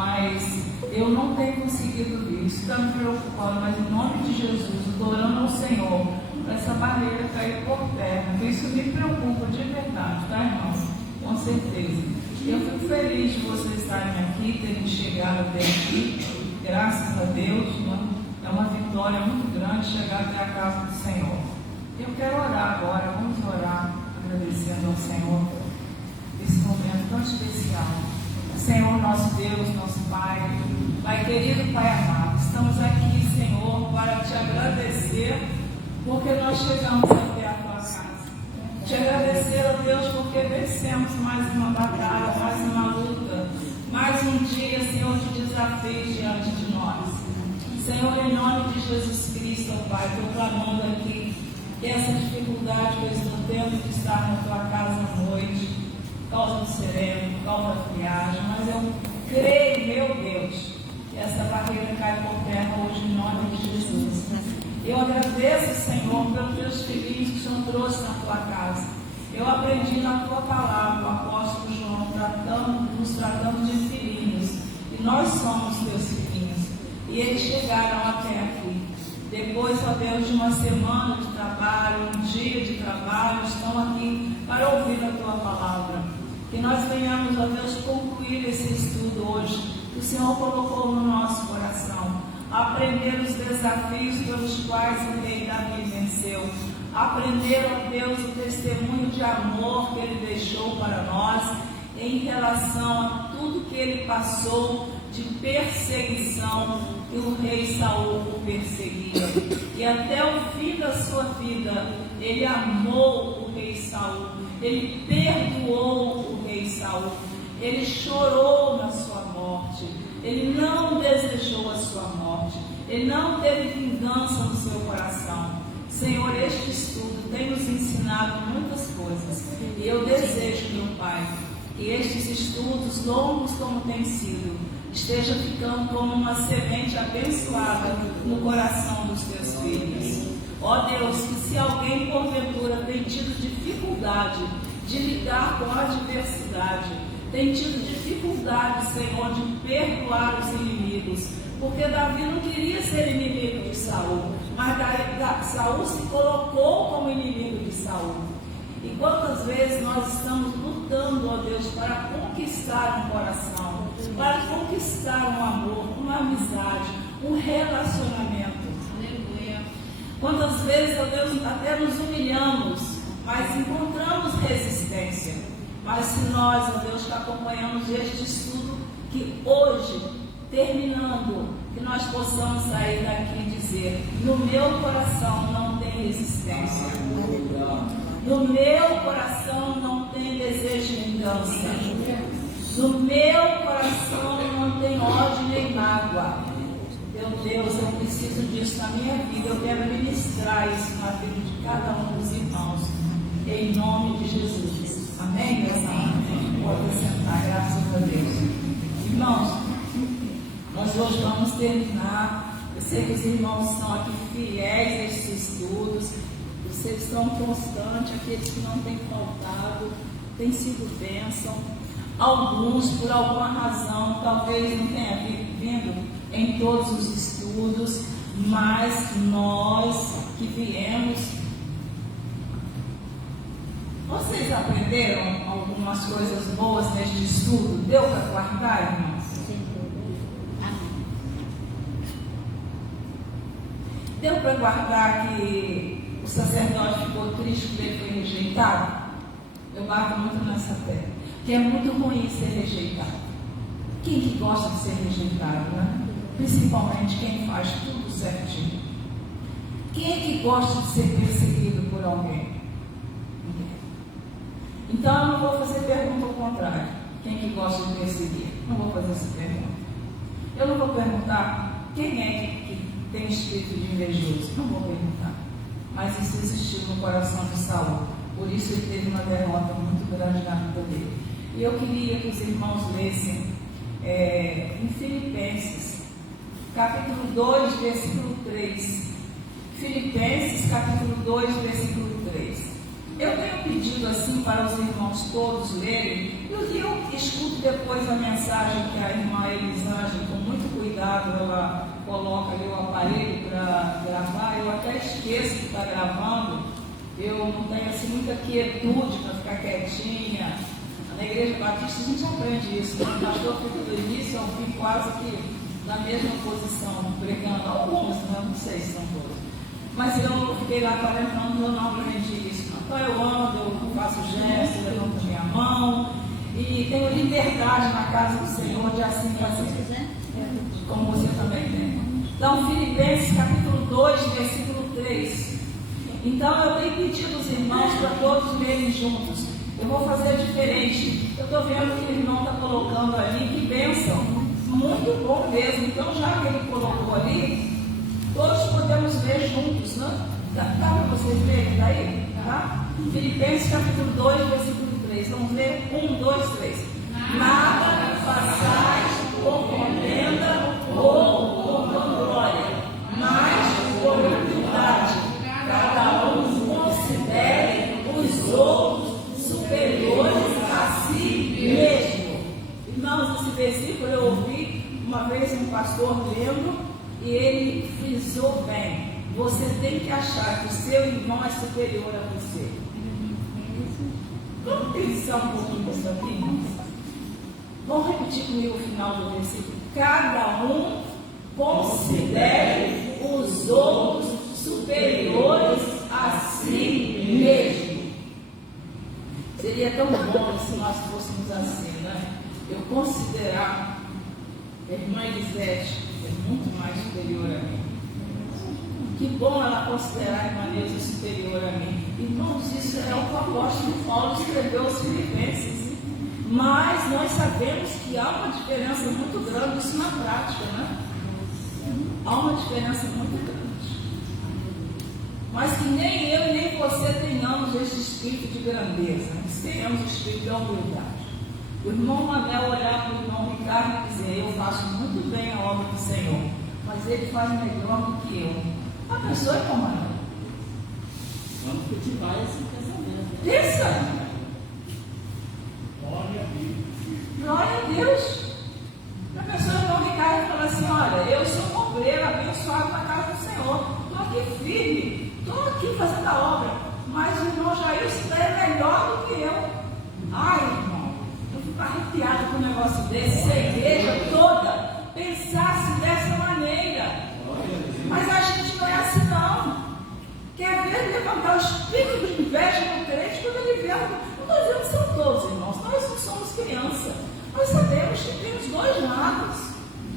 mas eu não tenho conseguido ver. Isso está me preocupando, mas em nome de Jesus, eu estou orando ao Senhor para essa barreira cair por terra. Isso me preocupa de verdade, tá, irmãos? Com certeza. Eu fico feliz de vocês estarem aqui, terem chegado até aqui, graças a Deus, né? É uma vitória muito grande chegar até a casa do Senhor. Eu quero orar agora, vamos orar, agradecendo ao Senhor esse momento tão especial. Senhor, nosso Deus, nosso Pai, Pai querido, Pai amado, estamos aqui, Senhor, para te agradecer, porque nós chegamos até a tua casa. Te agradecer, ó Deus, porque vencemos mais uma batalha, mais uma luta, mais um dia, Senhor, de desafios diante de nós. Senhor, em nome de Jesus Cristo, ó Pai, estou clamando aqui que essa dificuldade que eu estou tendo de estar na tua casa à noite, por causa do sereno, por causa da friagem, mas eu creio, meu Deus, que essa barreira cai por terra hoje em nome de Jesus. Eu agradeço, Senhor, pelos teus filhos que o Senhor trouxe na tua casa. Eu aprendi na tua palavra, o apóstolo João, nos tratando de filhinhos, e nós somos teus filhinhos, e eles chegaram até aqui. Depois, ó Deus, de uma semana de trabalho, um dia de trabalho, estão aqui para ouvir a tua palavra. Que nós venhamos, ó Deus, concluir esse estudo hoje, que o Senhor colocou no nosso coração. Aprender os desafios pelos quais o rei Davi venceu. Aprender, ó Deus, o testemunho de amor que ele deixou para nós em relação a tudo que ele passou de perseguição e o rei Saul o perseguia. E até o fim da sua vida, ele amou o rei Saul, ele perdoou o rei Saul, ele chorou na sua morte, ele não desejou a sua morte, ele não teve vingança no seu coração. Senhor, este estudo tem nos ensinado muitas coisas, e eu desejo, meu Pai, que estes estudos, longos como têm sido, esteja ficando como uma semente abençoada no coração dos teus filhos. Ó Deus, que se alguém porventura tem tido dificuldade de lidar com a adversidade, tem tido dificuldade, Senhor, de perdoar os inimigos, porque Davi não queria ser inimigo de Saul, mas Saul se colocou como inimigo de Saul. E quantas vezes nós estamos lutando, ó Deus, para conquistar um coração, para conquistar um amor, uma amizade, um relacionamento. Aleluia. Quantas vezes, ó Deus, até nos humilhamos, mas encontramos resistência. Mas se nós, ó Deus, que acompanhamos este estudo, que hoje, terminando, que nós possamos sair daqui e dizer: no meu coração não tem resistência. No meu coração não tem desejo de vingança. No meu coração não tem ódio nem mágoa. Meu Deus, eu preciso disso na minha vida. Eu quero ministrar isso na vida de cada um dos irmãos. Em nome de Jesus. Amém, meus amados? Pode sentar, graças a Deus. Irmãos, nós hoje vamos terminar. Eu sei que os irmãos são aqui fiéis a esses estudos. Vocês são constantes, aqueles que não têm faltado, têm sido bênção. Alguns, por alguma razão, talvez não tenha vindo em todos os estudos, mas nós que viemos, vocês aprenderam algumas coisas boas neste estudo? Deu para guardar, irmãos? Deu para guardar que o sacerdote ficou triste porque ele foi rejeitado? Eu bato muito nessa terra, que é muito ruim ser rejeitado. Quem que gosta de ser rejeitado, né? Principalmente quem faz tudo certinho. Quem é que gosta de ser perseguido por alguém? Ninguém. Então eu não vou fazer pergunta ao contrário. Quem que gosta de perseguir? Não vou fazer essa pergunta. Eu não vou perguntar quem é que tem espírito de invejoso. Não vou perguntar. Mas isso existiu no coração de Saul. Por isso ele teve uma derrota muito grande na vida dele. E eu queria que os irmãos lessem em Filipenses, capítulo 2, versículo 3. Filipenses, capítulo 2, versículo 3. eu tenho pedido assim para os irmãos todos lerem, e eu escuto depois a mensagem que a irmã Elisângela, com muito cuidado, ela coloca ali o aparelho para gravar. Eu até esqueço que está gravando, eu não tenho assim muita quietude para ficar quietinha. Na Igreja Batista a gente aprende isso, né? O pastor fica do início ao fim quase que na mesma posição, pregando. Alguns, né? Não sei se são todos. Mas eu fiquei lá 40 anos, eu não aprendi isso. Então eu ando, eu faço gestos, levanto minha mão e tenho liberdade na casa do Senhor de assim fazer, como você também tem. Então, Filipenses capítulo 2, versículo 3. Então eu tenho pedido aos irmãos para todos lerem juntos. Eu vou fazer diferente. Eu estou vendo que o irmão está colocando ali, que bênção. Muito bom mesmo. Então, já que ele colocou ali, todos podemos ler juntos, né? Dá para vocês verem daí? Tá? Filipenses capítulo 2, versículo 3. Vamos ler? 1, 2, 3. Nada façais por contenda ou por vanglória, mas por humildade. Cada um considere os outros superiores a si mesmo. Irmãos, esse versículo eu ouvi uma vez um pastor lendo e ele frisou bem. Você tem que achar que o seu irmão é superior a você. Vamos pensar um pouquinho nisso aqui, irmãos? Vamos repetir comigo o final do versículo. Cada um considere os outros superiores a si mesmo. Seria tão bom se nós fôssemos assim, né? Eu considerar a irmã Elisete é muito mais superior a mim. Que bom ela considerar a irmã Neuza superior a mim. Irmãos, isso é o que o apóstolo Paulo escreveu aos Filipenses. Mas nós sabemos que há uma diferença muito grande, isso na prática, né? Há uma diferença muito grande. Mas que nem eu e nem você tenhamos esse espírito de grandeza, né? Que tenhamos o espírito da humildade. O irmão Manel olhar para o irmão Ricardo e dizer: eu faço muito bem a obra do Senhor, mas ele faz melhor do que eu. A pessoa é como Manel. Vamos cultivar esse pensamento. Pensa! Glória a Deus! A pessoa é irmão Ricardo fala assim: olha, eu sou um obreiro abençoado na casa do Senhor, estou aqui firme, estou aqui fazendo a obra, mas o irmão Jair é melhor do que eu. Ai, irmão, eu fico arrepiado com um negócio desse. Se a igreja toda pensasse dessa maneira. Mas a gente não é assim, não. Quer ver levantar o espírito de inveja no crente quando ele vê. Não estou dizendo que são todos, irmãos, nós não somos crianças. Nós sabemos que tem os dois lados.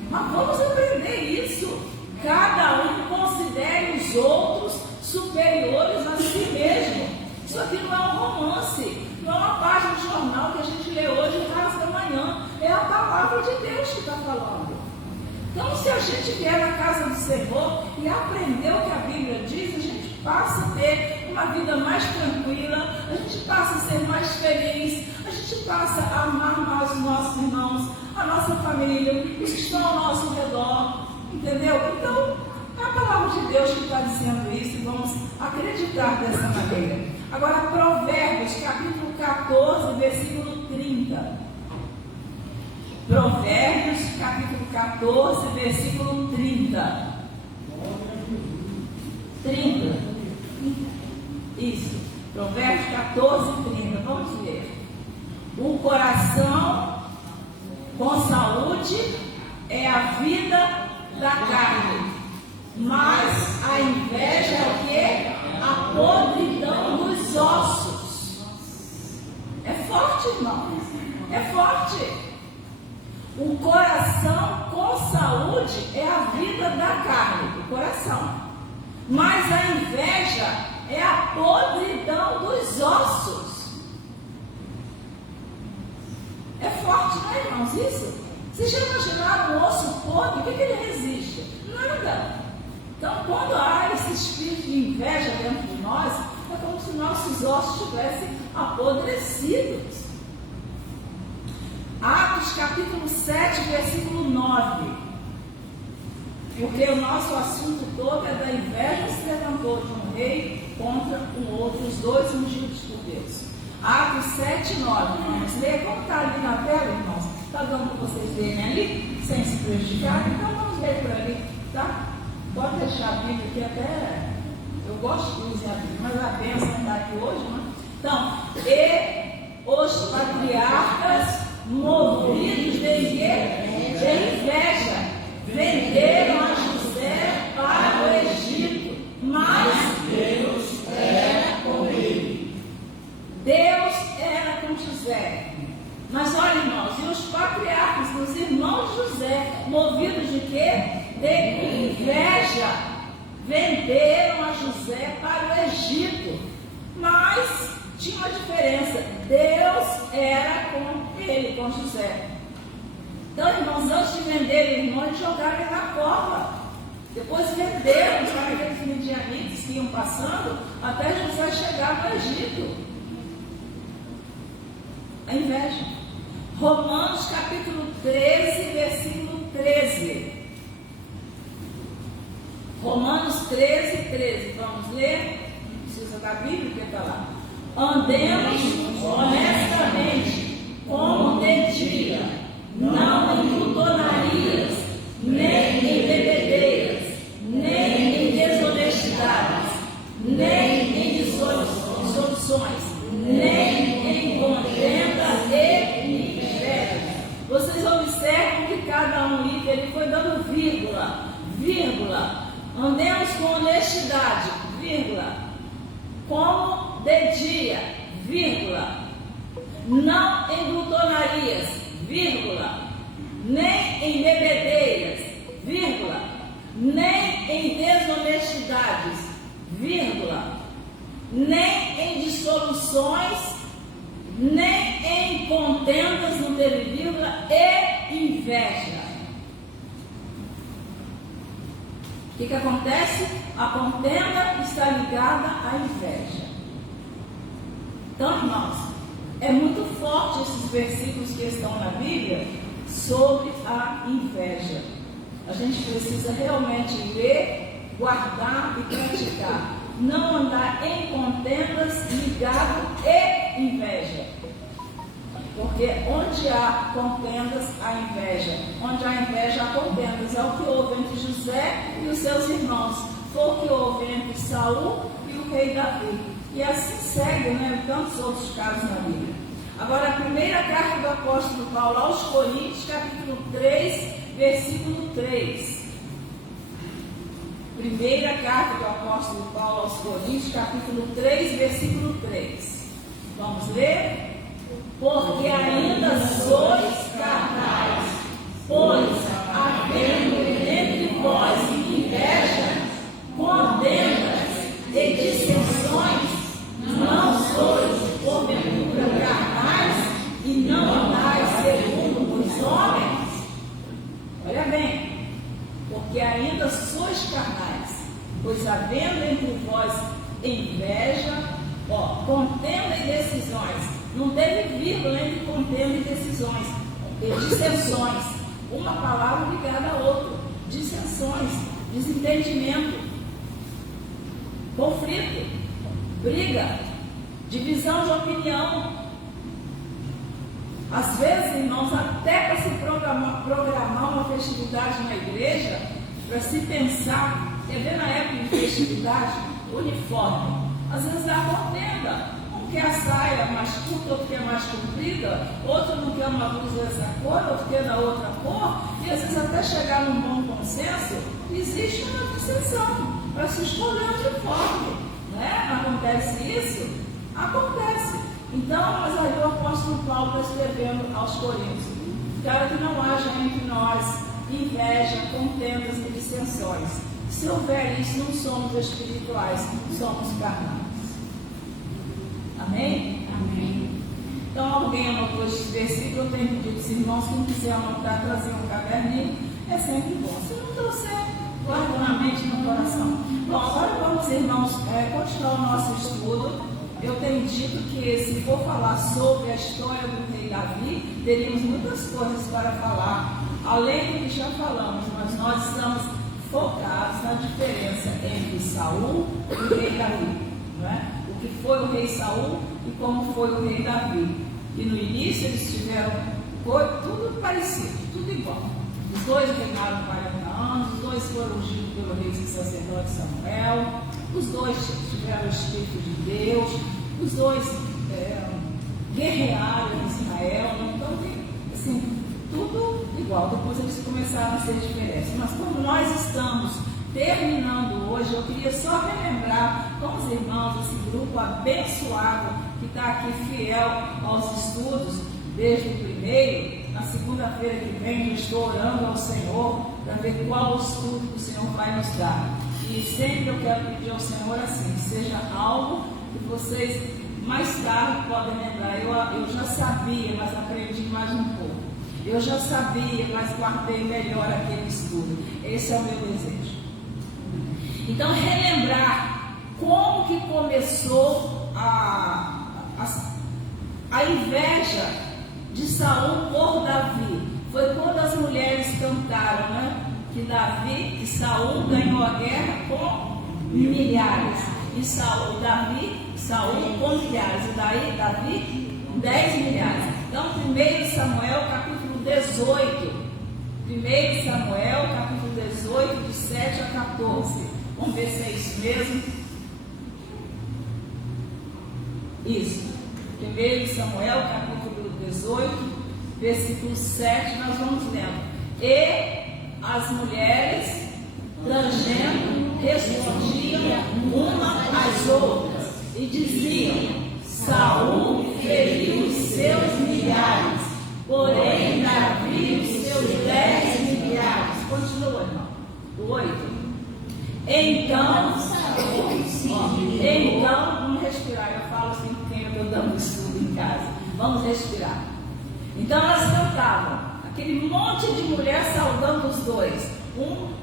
Mas vamos aprender isso. Cada um considere os outros superiores a si mesmo. Isso aqui não é um romance, não é uma página de jornal que a gente lê hoje às da manhã. É a palavra de Deus que está falando. Então, se a gente vier na casa do Senhor e aprender o que a Bíblia diz, a gente passa a ter uma vida mais tranquila, a gente passa a ser mais feliz, a gente passa a amar mais os nossos irmãos, a nossa família, os que estão ao nosso redor, entendeu? Então, é a palavra de Deus que está dizendo isso e vamos acreditar dessa maneira. Agora, Provérbios, capítulo 14, versículo 30. Provérbios, capítulo 14, versículo 30. 30. Isso. Provérbios 14, 30. Vamos ler. O coração com saúde é a vida da carne, mas a inveja é o quê? A podridão dos ossos. É forte, irmão. É forte. O coração com saúde é a vida da carne, o coração. Mas a inveja é a podridão dos ossos. É forte, não é, irmãos, isso? Vocês já imaginaram um osso podre? O que ele resiste? Nada. Então, quando há esse espírito de inveja dentro de nós, é como se nossos ossos estivessem apodrecidos. Atos capítulo 7, versículo 9. Porque o nosso assunto todo é da inveja que se levantou de um rei contra um outro, os dois ungidos por Deus. Atos 7, 9. Vamos ler? Como está ali na tela, irmãos? Está dando para vocês lerem ali, sem se prejudicar? Então vamos ler por ali, tá? Pode deixar a Bíblia aqui até. Eu gosto de usar a Bíblia, mas a bênção não está aqui hoje, né? Então, e os patriarcas, movidos de inveja, venderam a José para o Egito, mas Deus era com ele. Deus era com José. Mas olha, irmãos, e os patriarcas, os irmãos de José, movidos de quê? De inveja, venderam a José para o Egito. Mas tinha uma diferença: Deus era com ele, com José. Então, irmãos, antes de venderem irmãos, eles jogaram ele na cova. Depois venderam para aqueles midianitas que iam passando até José chegar no Egito. A inveja. Romanos capítulo 13, versículo 13. Romanos 13, 13. Vamos ler? Não precisa da Bíblia, porque está lá. Andemos honestamente, como de dia, não em glutonarias, nem em bebedeiras, nem em desonestidades, nem em dissoluções, nem em contenda e inveja. Vocês observam que cada um ele foi dando vírgula, vírgula. Andemos com honestidade, vírgula, como de dia, vírgula, não em glutonarias, vírgula, nem em bebedeiras, vírgula, nem em desonestidades, vírgula, nem em dissoluções, nem em contendas, não teve vírgula, e inveja. O que acontece? A contenda está ligada à inveja. Então, irmãos, é muito forte esses versículos que estão na Bíblia sobre a inveja. A gente precisa realmente ler, guardar e praticar. Não andar em contendas ligado e inveja. Porque onde há contendas, há inveja. Onde há inveja, há contendas. É o que houve entre José e os seus irmãos. Foi o que houve entre Saul e o rei Davi. E assim segue, né, tantos outros casos na Bíblia. Agora, a primeira carta do apóstolo Paulo aos Coríntios, capítulo 3, versículo 3. Primeira carta do apóstolo Paulo aos Coríntios, capítulo 3, versículo 3. Vamos ler? Porque ainda sois carnais, pois havendo entre vós inveja, contendas e dissensões, não sois porventura carnais e não andais segundo os homens? Olha bem, porque ainda sois carnais, pois havendo entre vós inveja, contenda e decisões. Não teve vírgula entre contenda e decisões, dissensões, uma palavra ligada a outra, dissensões, desentendimento, conflito, briga, divisão de opinião. Às vezes, irmãos, até para se programar uma festividade na igreja, para se pensar, quer ver na época de festividade, uniforme, às vezes dá contenda. Quer a saia mais curta, outro quer mais comprida, outro não quer uma blusa dessa cor, outro quer da outra cor, e às vezes até chegar num bom consenso, existe uma dissensão para se escolher um uniforme, né? Acontece isso? Acontece. Então, mas aí o apóstolo Paulo está escrevendo aos Coríntios, para que não haja entre nós inveja, contendas e dissensões. Se houver isso, não somos espirituais, somos carnais. Amém? Amém. Então, alguém anotou esse versículo? Eu tenho pedido aos irmãos, quem quiser anotar, trazer um caderninho, é sempre bom. Se não trouxer, guarda na mente e no coração. Bom, agora vamos, irmãos, continuar o nosso estudo. Eu tenho dito que se for falar sobre a história do rei Davi, teríamos muitas coisas para falar, além do que já falamos, mas nós estamos focados na diferença entre Saul e o rei Davi, não é? O que foi o rei Saul e como foi o rei Davi. E no início eles tiveram tudo parecido, tudo igual. Os dois reinaram 40 anos, os dois foram ungidos pelo rei e sacerdote Samuel, os dois tiveram o Espírito de Deus, os dois guerrearam em Israel. Então tem assim, tudo igual. Depois eles começaram a ser diferentes. Mas como nós estamos terminando hoje, eu queria só relembrar com os irmãos, esse grupo abençoado que está aqui fiel aos estudos desde o primeiro. Na segunda-feira que vem eu estou orando ao Senhor para ver qual estudo que o Senhor vai nos dar. E sempre eu quero pedir ao Senhor assim, seja algo que vocês mais tarde podem lembrar. Eu já sabia, mas aprendi mais um pouco. Eu já sabia, mas guardei melhor aquele estudo. Esse é o meu desejo. Então, relembrar como que começou a inveja de Saul por Davi. Foi quando as mulheres cantaram, né? Que Saul ganhou a guerra com milhares. E Saul com milhares. E daí Davi, 10 milhares. Então, 1 Samuel, capítulo 18. 1 Samuel, capítulo 18, de 7 a 14. Vamos ver se é isso mesmo. Isso. 1 Samuel, capítulo 18, versículo 7, nós vamos lendo. E as mulheres, tangendo, respondiam uma às outras e diziam: Saul feriu os seus milhares, porém Davi os seus 10 milhares. Continua, irmão. O 8. Então, vamos respirar. Eu falo assim com quem eu estou dando estudo em casa. Vamos respirar. Então elas cantavam, aquele monte de mulher saudando os dois. Um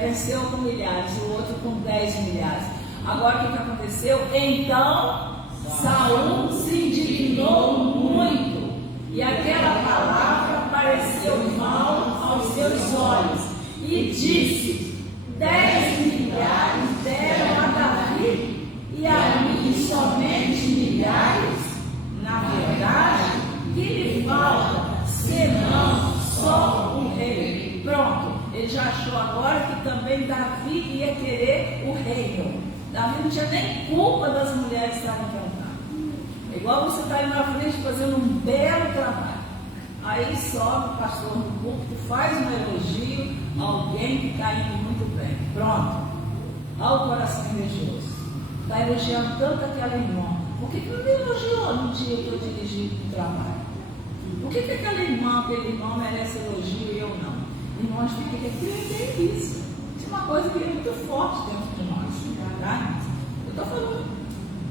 venceu com milhares, o outro com 10 milhares. Agora o que aconteceu? Então Saul se indignou muito, e aquela palavra pareceu mal aos seus olhos, e disse: 10 milhares deram a Davi, e a mim somente milhares. Na verdade, que lhe falta, senão só um rei. Pronto, ele já achou agora que também Davi ia querer o reino. Davi não tinha nem culpa das mulheres que estavam cantando. É igual você estar aí na frente fazendo um belo trabalho. Aí sobe o pastor no púlpito, faz um elogio a alguém que está indo muito bem. Pronto. Olha o coração invejoso. Está elogiando tanto aquela irmã. Por que não me elogiou no dia que eu dirigi o trabalho? Por que aquela irmã, aquele irmão merece elogio e eu não? Irmãos, fica repreender isso. Isso é uma coisa que é muito forte dentro de nós. Tá? Eu estou falando.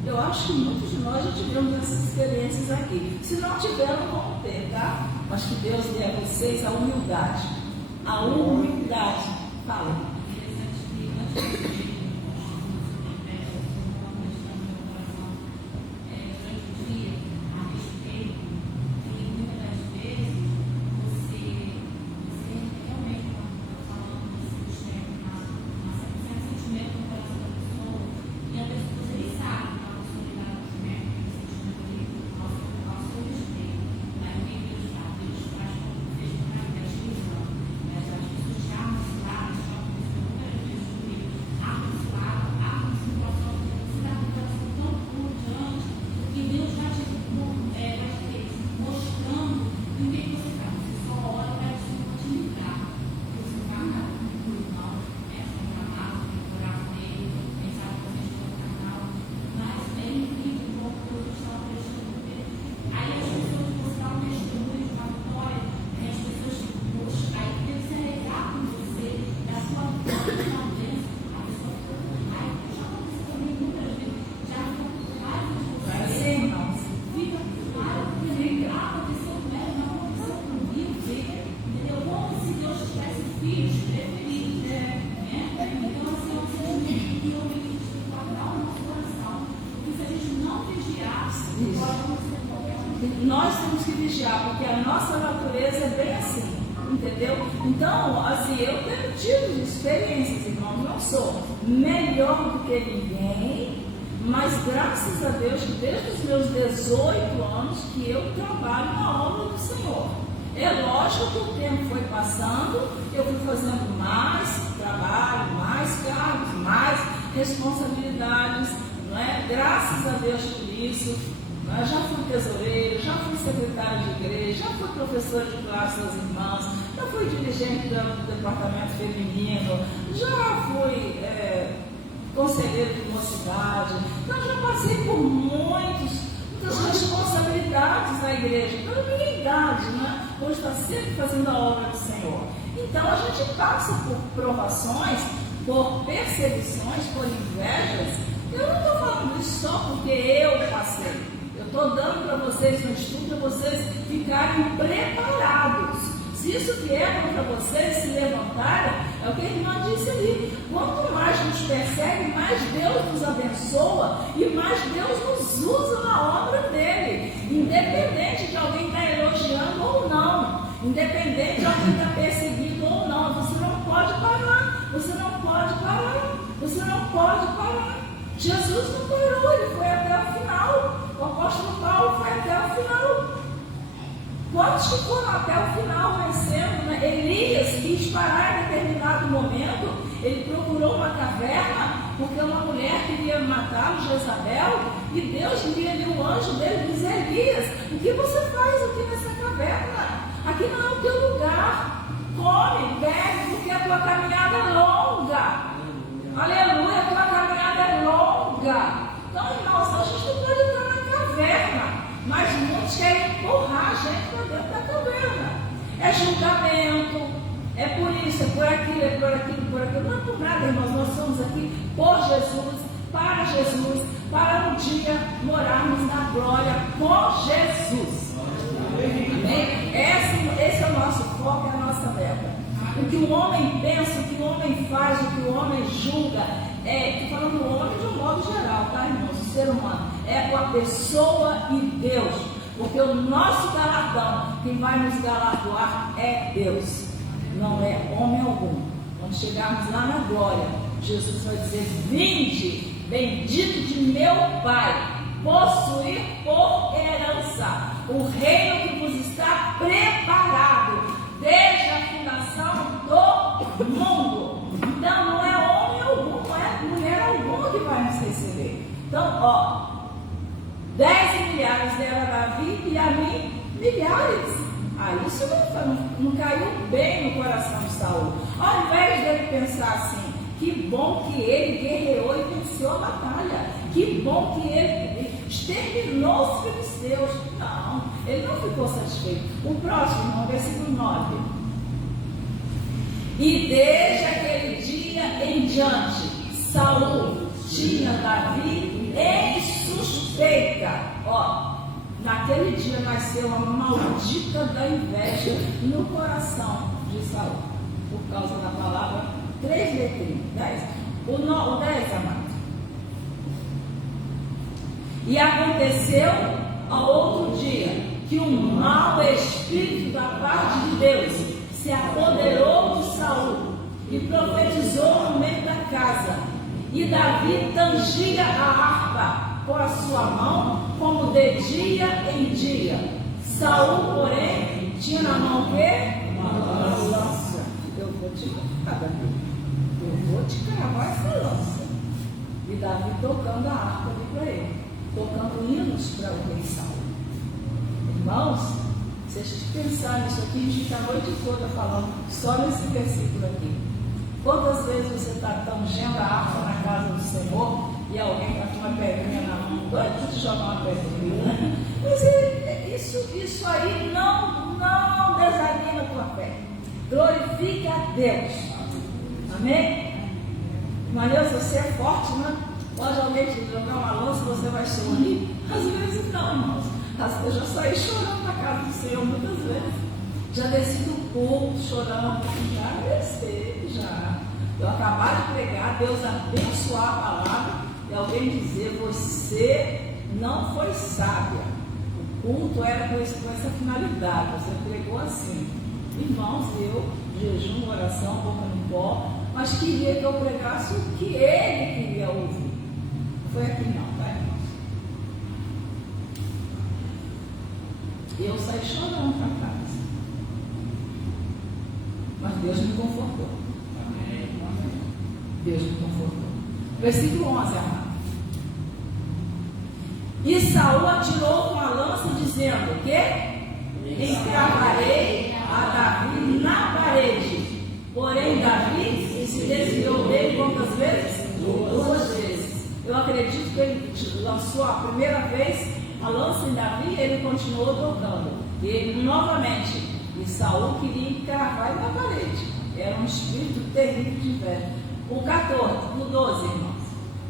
Eu acho que muitos de nós já tivemos essas experiências aqui. Se não tiveram, vão ter, tá? Mas que Deus dê a vocês a humildade. A humildade. Fala. Nós temos que vigiar, porque a nossa natureza é bem assim, entendeu? entendeu? Então, assim, eu tenho tido experiências, irmão, não sou melhor do que ninguém, mas graças a Deus que desde os meus 18 anos que eu trabalho na obra do Senhor. É lógico que o tempo foi passando, eu fui fazendo mais trabalho, mais cargos, mais responsabilidades, não é? Graças a Deus por isso. Eu já fui tesoureiro, já fui secretário de igreja, já fui professor de classe das irmãs, já fui dirigente do departamento feminino, já fui conselheiro de mocidade, então já passei por muitas responsabilidades na igreja, pela minha idade, né? Por estar sempre fazendo a obra do Senhor. Então a gente passa por provações, por perseguições, por invejas. Eu não estou falando isso só porque eu passei. Eu estou dando para vocês no estudo, para vocês ficarem preparados. Se isso vier contra vocês, se levantarem, é o que a irmã disse ali. Quanto mais nos persegue, mais Deus nos abençoa e mais Deus nos usa na obra dele. Independente de alguém estar elogiando ou não, independente de alguém estar perseguindo ou não, você não pode parar, você não pode parar, você não pode parar. Jesus não parou, ele foi até o final. O apóstolo Paulo foi até o final. Quantos que foram até o final vencendo, né? Elias quis parar em determinado momento, ele procurou uma caverna, porque uma mulher queria matá-lo, Jezabel, e Deus envia ali o anjo dele e diz: Elias, o que você faz aqui nessa caverna? Aqui não é o teu lugar. Come, bebe, porque a tua caminhada é longa. Aleluia, a tua caminhada é longa. Então, irmãos, a gente não pode entrar na caverna, mas muitos querem empurrar a gente para dentro da caverna. É julgamento, é por isso, é por aquilo, é por aquilo, por aquilo. Não é por nada, irmãos, nós somos aqui por Jesus, para um dia morarmos na glória com Jesus. Amém? Esse é o nosso foco, é a nossa meta. O que o homem pensa, o que o homem faz, o que o homem julga, estou falando do homem de um modo geral, tá, irmãos? O ser humano é a pessoa e Deus, porque o nosso galardão, quem vai nos galardoar é Deus, não é homem algum. Quando chegarmos lá na glória, Jesus vai dizer: vinde, bendito de meu Pai, possuir por herança o reino que vos está preparado desde a fundação do mundo. Então não é homem algum, não é mulher alguma que vai nos receber. Então, 10 milhares deram a Davi e a mim milhares. Isso não caiu bem no coração de Saul. Ao invés dele pensar assim: que bom que ele guerreou e venceu a batalha, que bom que ele exterminou os filisteus. Não, ele não ficou satisfeito. O próximo, versículo 9. E desde aquele dia em diante, Saul tinha Davi em suspeita. Naquele dia nasceu a maldita da inveja no coração de Saul, por causa da palavra 3 letrinhas, 10. O 10, amado. E aconteceu ao outro dia que um mau espírito da parte de Deus se apoderou de Saul e profetizou no meio da casa. E Davi tangia a harpa com a sua mão, como de dia em dia. Saul, porém, tinha na mão o quê? Uma lança. Eu vou te cravar essa lança. E Davi tocando a harpa ali para ele, tocando hinos para o rei Saul. Irmãos, se a gente pensar nisso aqui, a gente fica a noite toda falando só nesse versículo aqui. Quantas vezes você está tangendo a harpa na casa do Senhor e alguém está com uma pedrinha na mão, doido de jogar uma pedrinha? Mas isso aí não desanima a tua fé. Glorifique a Deus. Amém? Matheus, você é forte, né? Pode alguém te jogar uma lança, você vai sorrir? Às vezes não, irmãos. Eu já saí chorando na casa do Senhor muitas vezes. Já desci do culto chorando. Já desci, já. Eu acabar de pregar, Deus abençoar a palavra e alguém dizer: você não foi sábia. O culto era com essa finalidade. Você pregou assim. irmãos, eu, jejum, oração, boca no pó, mas queria que eu pregasse o que ele queria ouvir. Foi aqui não, tá, irmãos? Eu saí chorando para casa. Mas Deus me confortou. Amém. Deus me confortou. Versículo 11, amado. E Saul atirou com a lança, dizendo: o quê? Encravarei a Davi na parede. Porém, Davi se desviou dele quantas vezes? 2 vezes. Eu acredito que ele lançou a primeira vez a lança em Davi e ele continuou tocando. Ele novamente. E Saul queria encravar na parede. Era um espírito terrível de inveja. O 14, o 12,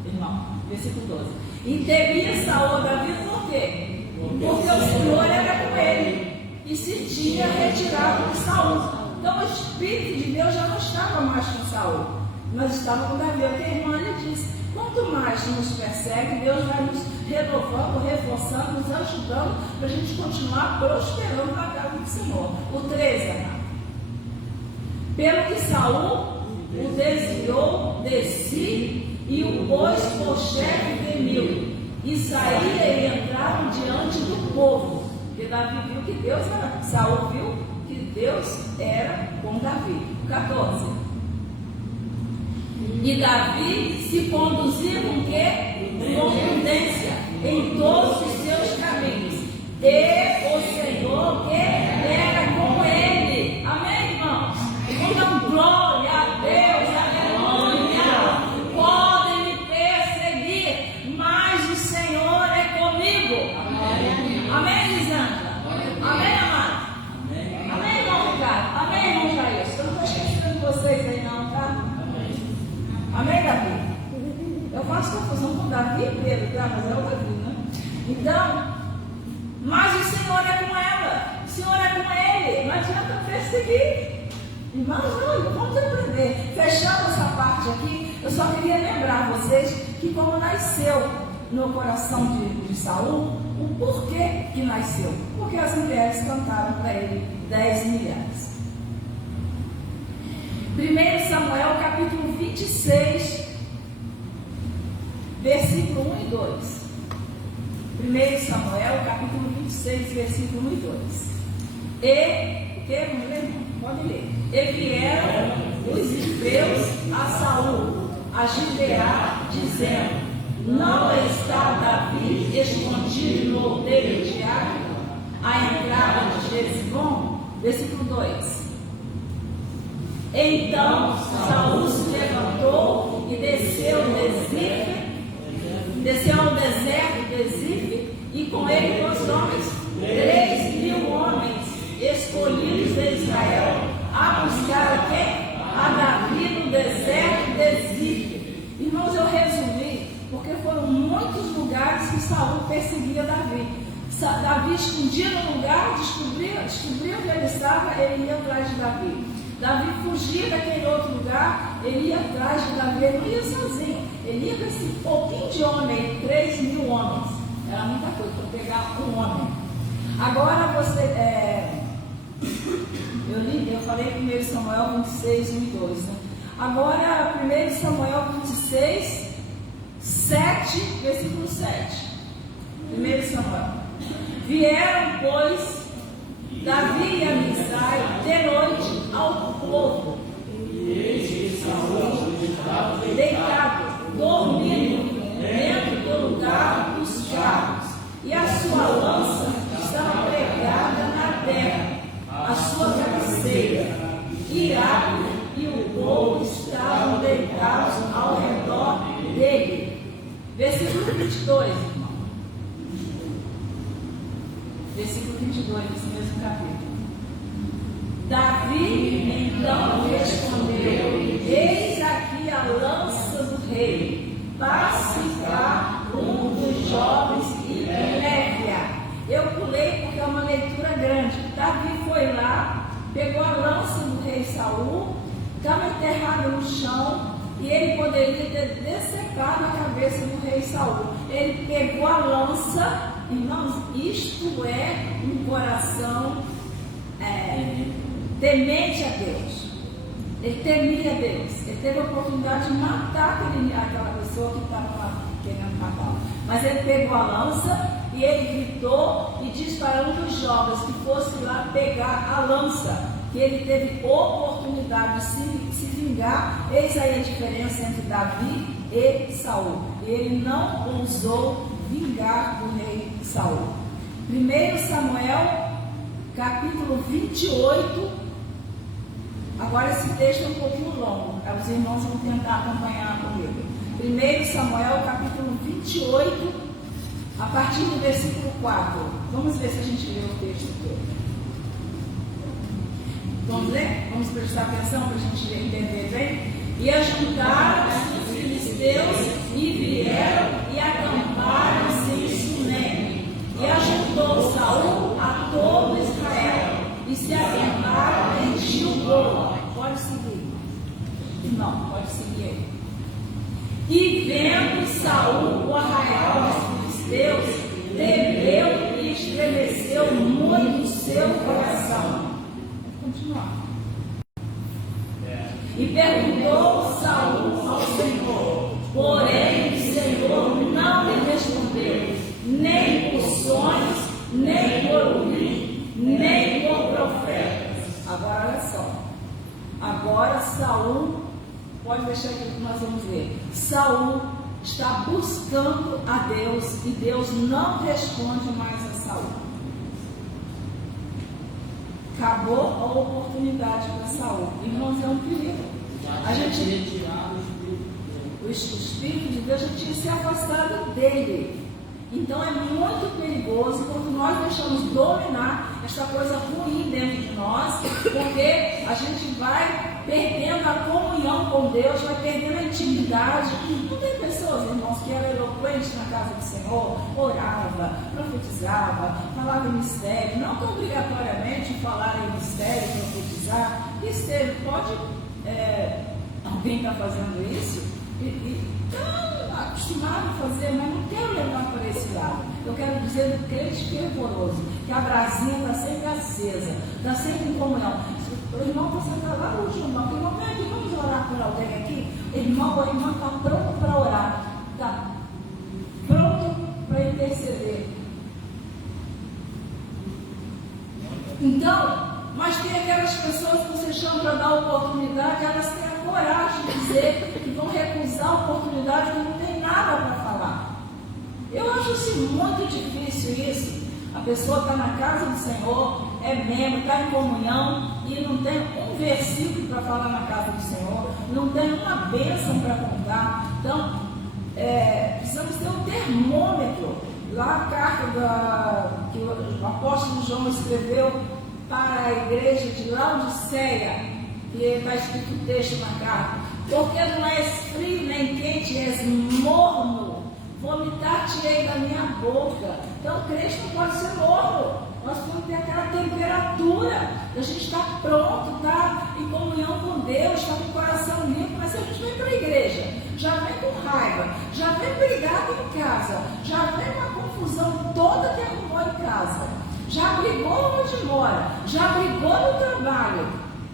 irmão, versículo 12. E temia Saul a Davi por quê? Porque o Senhor era com ele e se tinha retirado de Saul. Então o Espírito de Deus já não estava mais com Saul, mas estava com Davi. O que a irmã lhe disse: quanto mais nos persegue, Deus vai nos renovando, reforçando, nos ajudando para a gente continuar prosperando na casa do Senhor. O 13, amado. Pelo que Saul o desviou de si e o pôs por chefe de 1000. E saíram e entraram diante do povo. Porque Davi viu que Deus era, Saul viu que Deus era com Davi. 14. E Davi se conduzia com quê? Com prudência em todos os seus caminhos. E o Senhor que era com ele. Amém, irmãos? Então, glória a Deus, aleluia. Podem me perseguir, mas o Senhor é comigo. Amém, Lisandra? Amém, amado? Amém, irmão Ricardo? Amém, irmão Jair? Eu não estou esquecendo vocês aí não, tá? Amém, Davi? Eu faço confusão com Davi e Pedro, tá? Mas é o Davi, né? Então, mas o Senhor é com ela, o Senhor é com ele, não adianta perseguir. Irmãos, não, vamos aprender. Fechando essa parte aqui, eu só queria lembrar vocês que como nasceu no coração de Saul, o porquê que nasceu. Porque as mulheres cantaram para ele 10 milhares. 1 Samuel capítulo 26, versículo 1 e 2. 1 Samuel capítulo 26, versículo 1 e 2. E, o que? Vamos ler, irmão? Pode ler. E vieram os hebreus a Saul, a Gibeá, dizendo: não está Davi escondido no outeiro de Água, à entrada de Jezibom? Versículo 2. Então Saul se levantou e desceu ao deserto de Zif, e com ele 2 homens, 3.000 homens escolhidos de Israel, a buscar quem? A Davi no deserto de Zif. Irmãos, eu resumi, porque foram muitos lugares que Saul perseguia Davi. Davi escondia no lugar, descobria onde ele estava, ele ia atrás de Davi. Davi fugia daquele outro lugar, ele ia atrás de Davi, ele não ia sozinho, ele ia com esse pouquinho de homem, 3.000 homens. Era muita coisa para pegar um homem. Agora eu falei 1 Samuel 26, 1 e 2. Né? Agora, 1 Samuel 26, 7, versículo 7. 1 Samuel. Vieram, pois, Davi e Abisai de noite ao povo, deitado, dormindo dentro do lugar dos carros, e a sua lança estava pregada na terra, a sua cabeceira, irado, e o povo estavam deitados ao redor dele. Versículo 22, irmão. Versículo 22, nesse mesmo capítulo. Davi então respondeu: eis aqui a lança do rei, passe cá um dos jovens e leve-a. Eu pulei porque é uma leitura grande. Davi foi lá, pegou a lança do rei Saul, estava enterrada no chão, e ele poderia ter decepado a cabeça do rei Saul. Ele pegou a lança. Irmãos, isto é um coração temente a Deus. Ele temia Deus. Ele teve a oportunidade de matar aquela pessoa que estava querendo matá-lo. Mas ele pegou a lança e ele gritou e disse para um dos jovens que fosse lá pegar a lança, que ele teve oportunidade de se vingar. Eis aí a diferença entre Davi e Saul. Ele não ousou vingar o rei Saul. 1 Samuel, capítulo 28. Agora esse texto é um pouquinho longo, os irmãos vão tentar acompanhar comigo. 1 Samuel, capítulo 28, a partir do versículo 4. Vamos ver se a gente lê o texto todo. Vamos ler? Vamos prestar atenção para a gente entender bem? E ajuntaram-se os filisteus e vieram e acamparam-se em Sunem. E ajuntou Saul a todo Israel e se acamparam em Gilboa. Pode seguir. Não, pode seguir aí. E vendo Saul o arraial dos filisteus, temeu e estremeceu muito o seu coração. Continuar. E perguntou Saul ao Senhor, porém o Senhor não lhe respondeu, nem por sonhos, nem por ouvir, nem por profetas. Agora olha só. Agora Saul, pode deixar aqui que nós vamos ver. Saul está buscando a Deus e Deus não responde mais a Saul. Acabou a oportunidade para Saul. Irmãos, é um perigo. A gente, o Espírito de Deus já tinha se afastado dele. Então é muito perigoso quando nós deixamos dominar essa coisa ruim dentro de nós, porque a gente vai perdendo a comunhão com Deus, vai perdendo a intimidade. Não tem pessoas, irmãos, que eram eloquentes na casa do Senhor, orava, profetizava, falava em mistério, não que obrigatoriamente falar em mistério, profetizar, mistério, pode, alguém está fazendo isso e está acostumado a fazer, mas não quero levar para esse lado. Eu quero dizer do crente fervoroso, que a brasinha está sempre acesa, está sempre em comunhão. O irmão está sentado lá no último banco, irmão, vem aqui, vamos orar por alguém aqui. Irmão, a irmã está pronto para orar, está pronto para interceder. Então, mas tem aquelas pessoas que você chama para dar oportunidade, elas têm a coragem de dizer que vão recusar a oportunidade, que não tem nada para falar. Eu acho assim muito difícil isso. A pessoa está na casa do Senhor, é membro, está em comunhão e não tem um versículo para falar na casa do Senhor, não tem uma bênção para contar. Então, precisamos ter um termômetro. Lá a carta que o apóstolo João escreveu para a igreja de Laodiceia, que está escrito o texto na carta, porque não és frio nem quente, és morno, vomitar-te-ei da minha boca. Então o crente não pode ser morno, nós temos que ter aquela temperatura, a gente está pronto, está em comunhão com Deus, está com o coração limpo. Mas se a gente vem para a igreja, já vem com raiva, já vem brigado em casa, já vem uma confusão toda que arrumou em casa, já brigou onde mora, já brigou no trabalho.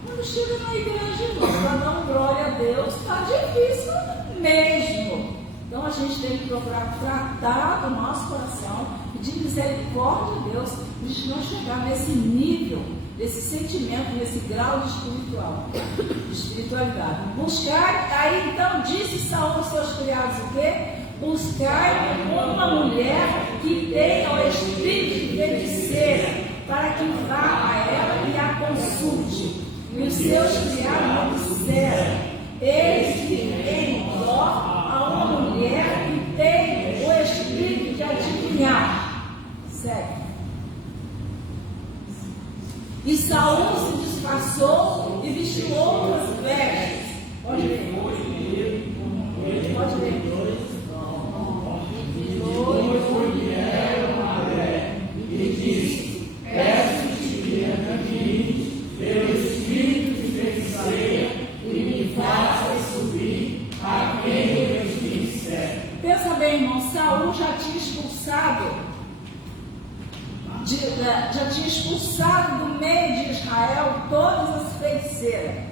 Quando chega na igreja, para dar um glória a Deus, está difícil mesmo. Então a gente tem que procurar tratar do nosso coração, pedir misericórdia de Deus, para a gente não chegar nesse nível, nesse sentimento, nesse grau de espiritualidade. Buscar, aí então disse Saul aos seus criados o quê? Buscai uma mulher que tenha o espírito de feiticeira, para que vá a ela e a consulte. E os seus criados disseram: eis que tem dó a uma mulher que tem o espírito de adivinhar. Segue. E Saul se disfarçou e vestiu outras vestes. Pode ler. Pode ler. E disse: peço-te que me pelo espírito de feiticeira já tinha expulsado do meio de Israel todas as feiticeiras.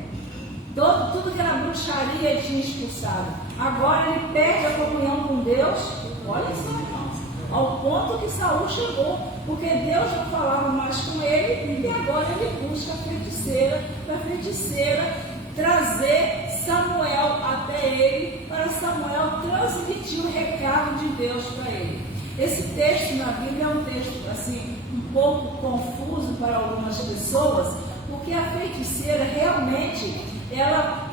Tudo que era bruxaria ele tinha expulsado. Agora ele perde a comunhão com Deus. Olha só, irmãos, ao ponto que Saul chegou, porque Deus não falava mais com ele, e agora ele busca a feiticeira, para a feiticeira trazer Samuel até ele, para Samuel transmitir o recado de Deus para ele. Esse texto na Bíblia é um texto assim, um pouco confuso para algumas pessoas, porque a feiticeira realmente, ela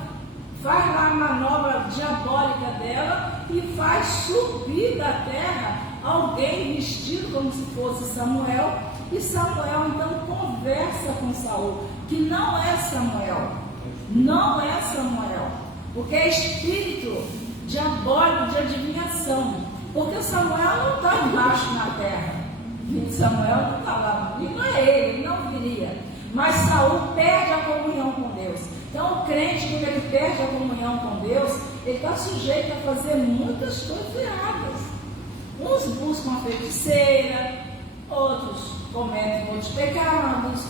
faz lá a manobra diabólica dela e faz subir da terra alguém vestido como se fosse Samuel, e Samuel então conversa com Saul, que não é Samuel, porque é espírito diabólico de adivinhação, porque Samuel não está embaixo na terra, Samuel não está lá, e não é ele não viria, mas Saul perde a comunhão com Deus. Então o crente, quando ele perde a comunhão com Deus, ele está sujeito a fazer muitas coisas erradas. Uns buscam a feiticeira, outros cometem outros pecados,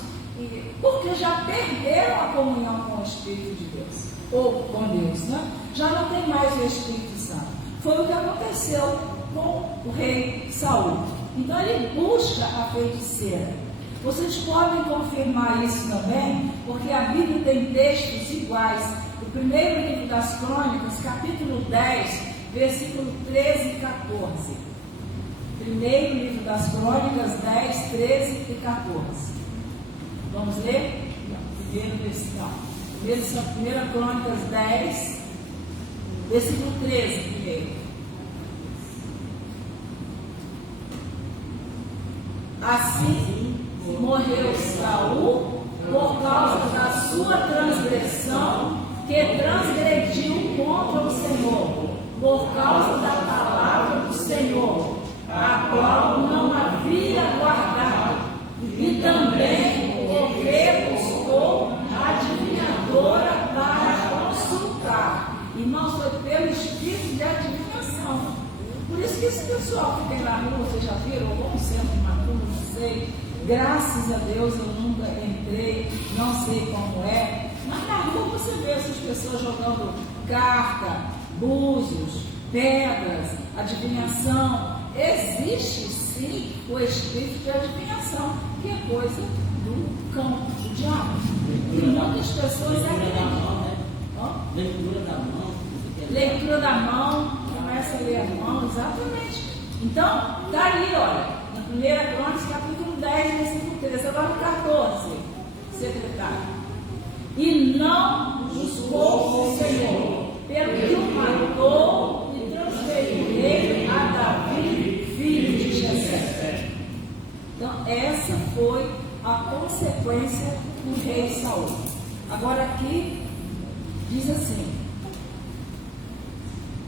porque já perderam a comunhão com o Espírito de Deus, ou com Deus, né? Já não tem mais o Espírito Santo. Foi o que aconteceu com o rei Saul. Então ele busca a feiticeira. Vocês podem confirmar isso também, porque a Bíblia tem textos iguais. O primeiro livro das Crônicas, capítulo 10, versículo 13 e 14. Primeiro livro das Crônicas, 10, 13 e 14. Vamos ler? Primeira Crônicas 10, versículo 13, primeiro. Assim morreu Saul por causa da sua transgressão, que transgrediu contra o Senhor, por causa da palavra do Senhor, a qual não havia guardado, e também porque buscou a adivinhadora para consultar. Irmãos, foi pelo espírito de adivinhação. Por isso que esse pessoal que tem na rua, vocês já viram, algum centro de macumba, não sei. Graças a Deus eu nunca entrei, não sei como é. Mas na rua você vê essas pessoas jogando carta, búzios, pedras, adivinhação. Existe sim o espírito de adivinhação, que é coisa do cão, do diabo. E muitas pessoas acreditam. Leitura da mão. Leitura da mão, começa a ler a mão, exatamente. Então, está ali, olha. Na primeira Crônicas, capítulo 10, versículo 13, agora no 14, secretário. E não buscou o Senhor, pelo que o matou e transferiu ele a Davi, filho de Jessé. Então, essa foi a consequência do rei Saul. Agora aqui, diz assim: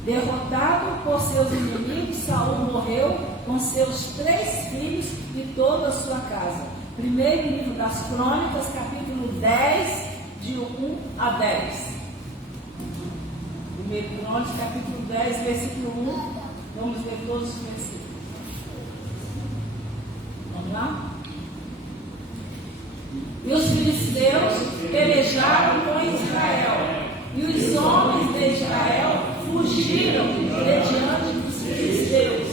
derrotado por seus inimigos, Saul morreu com seus 3 filhos e toda a sua casa. Primeiro livro das Crônicas, capítulo 10, de 1 a 10. Primeiro Crônicas, capítulo 10, versículo 1. Vamos ler todos os versículos. Vamos lá? E os filisteus pelejaram com Israel, e os homens de Israel fugiram de diante dos filisteus,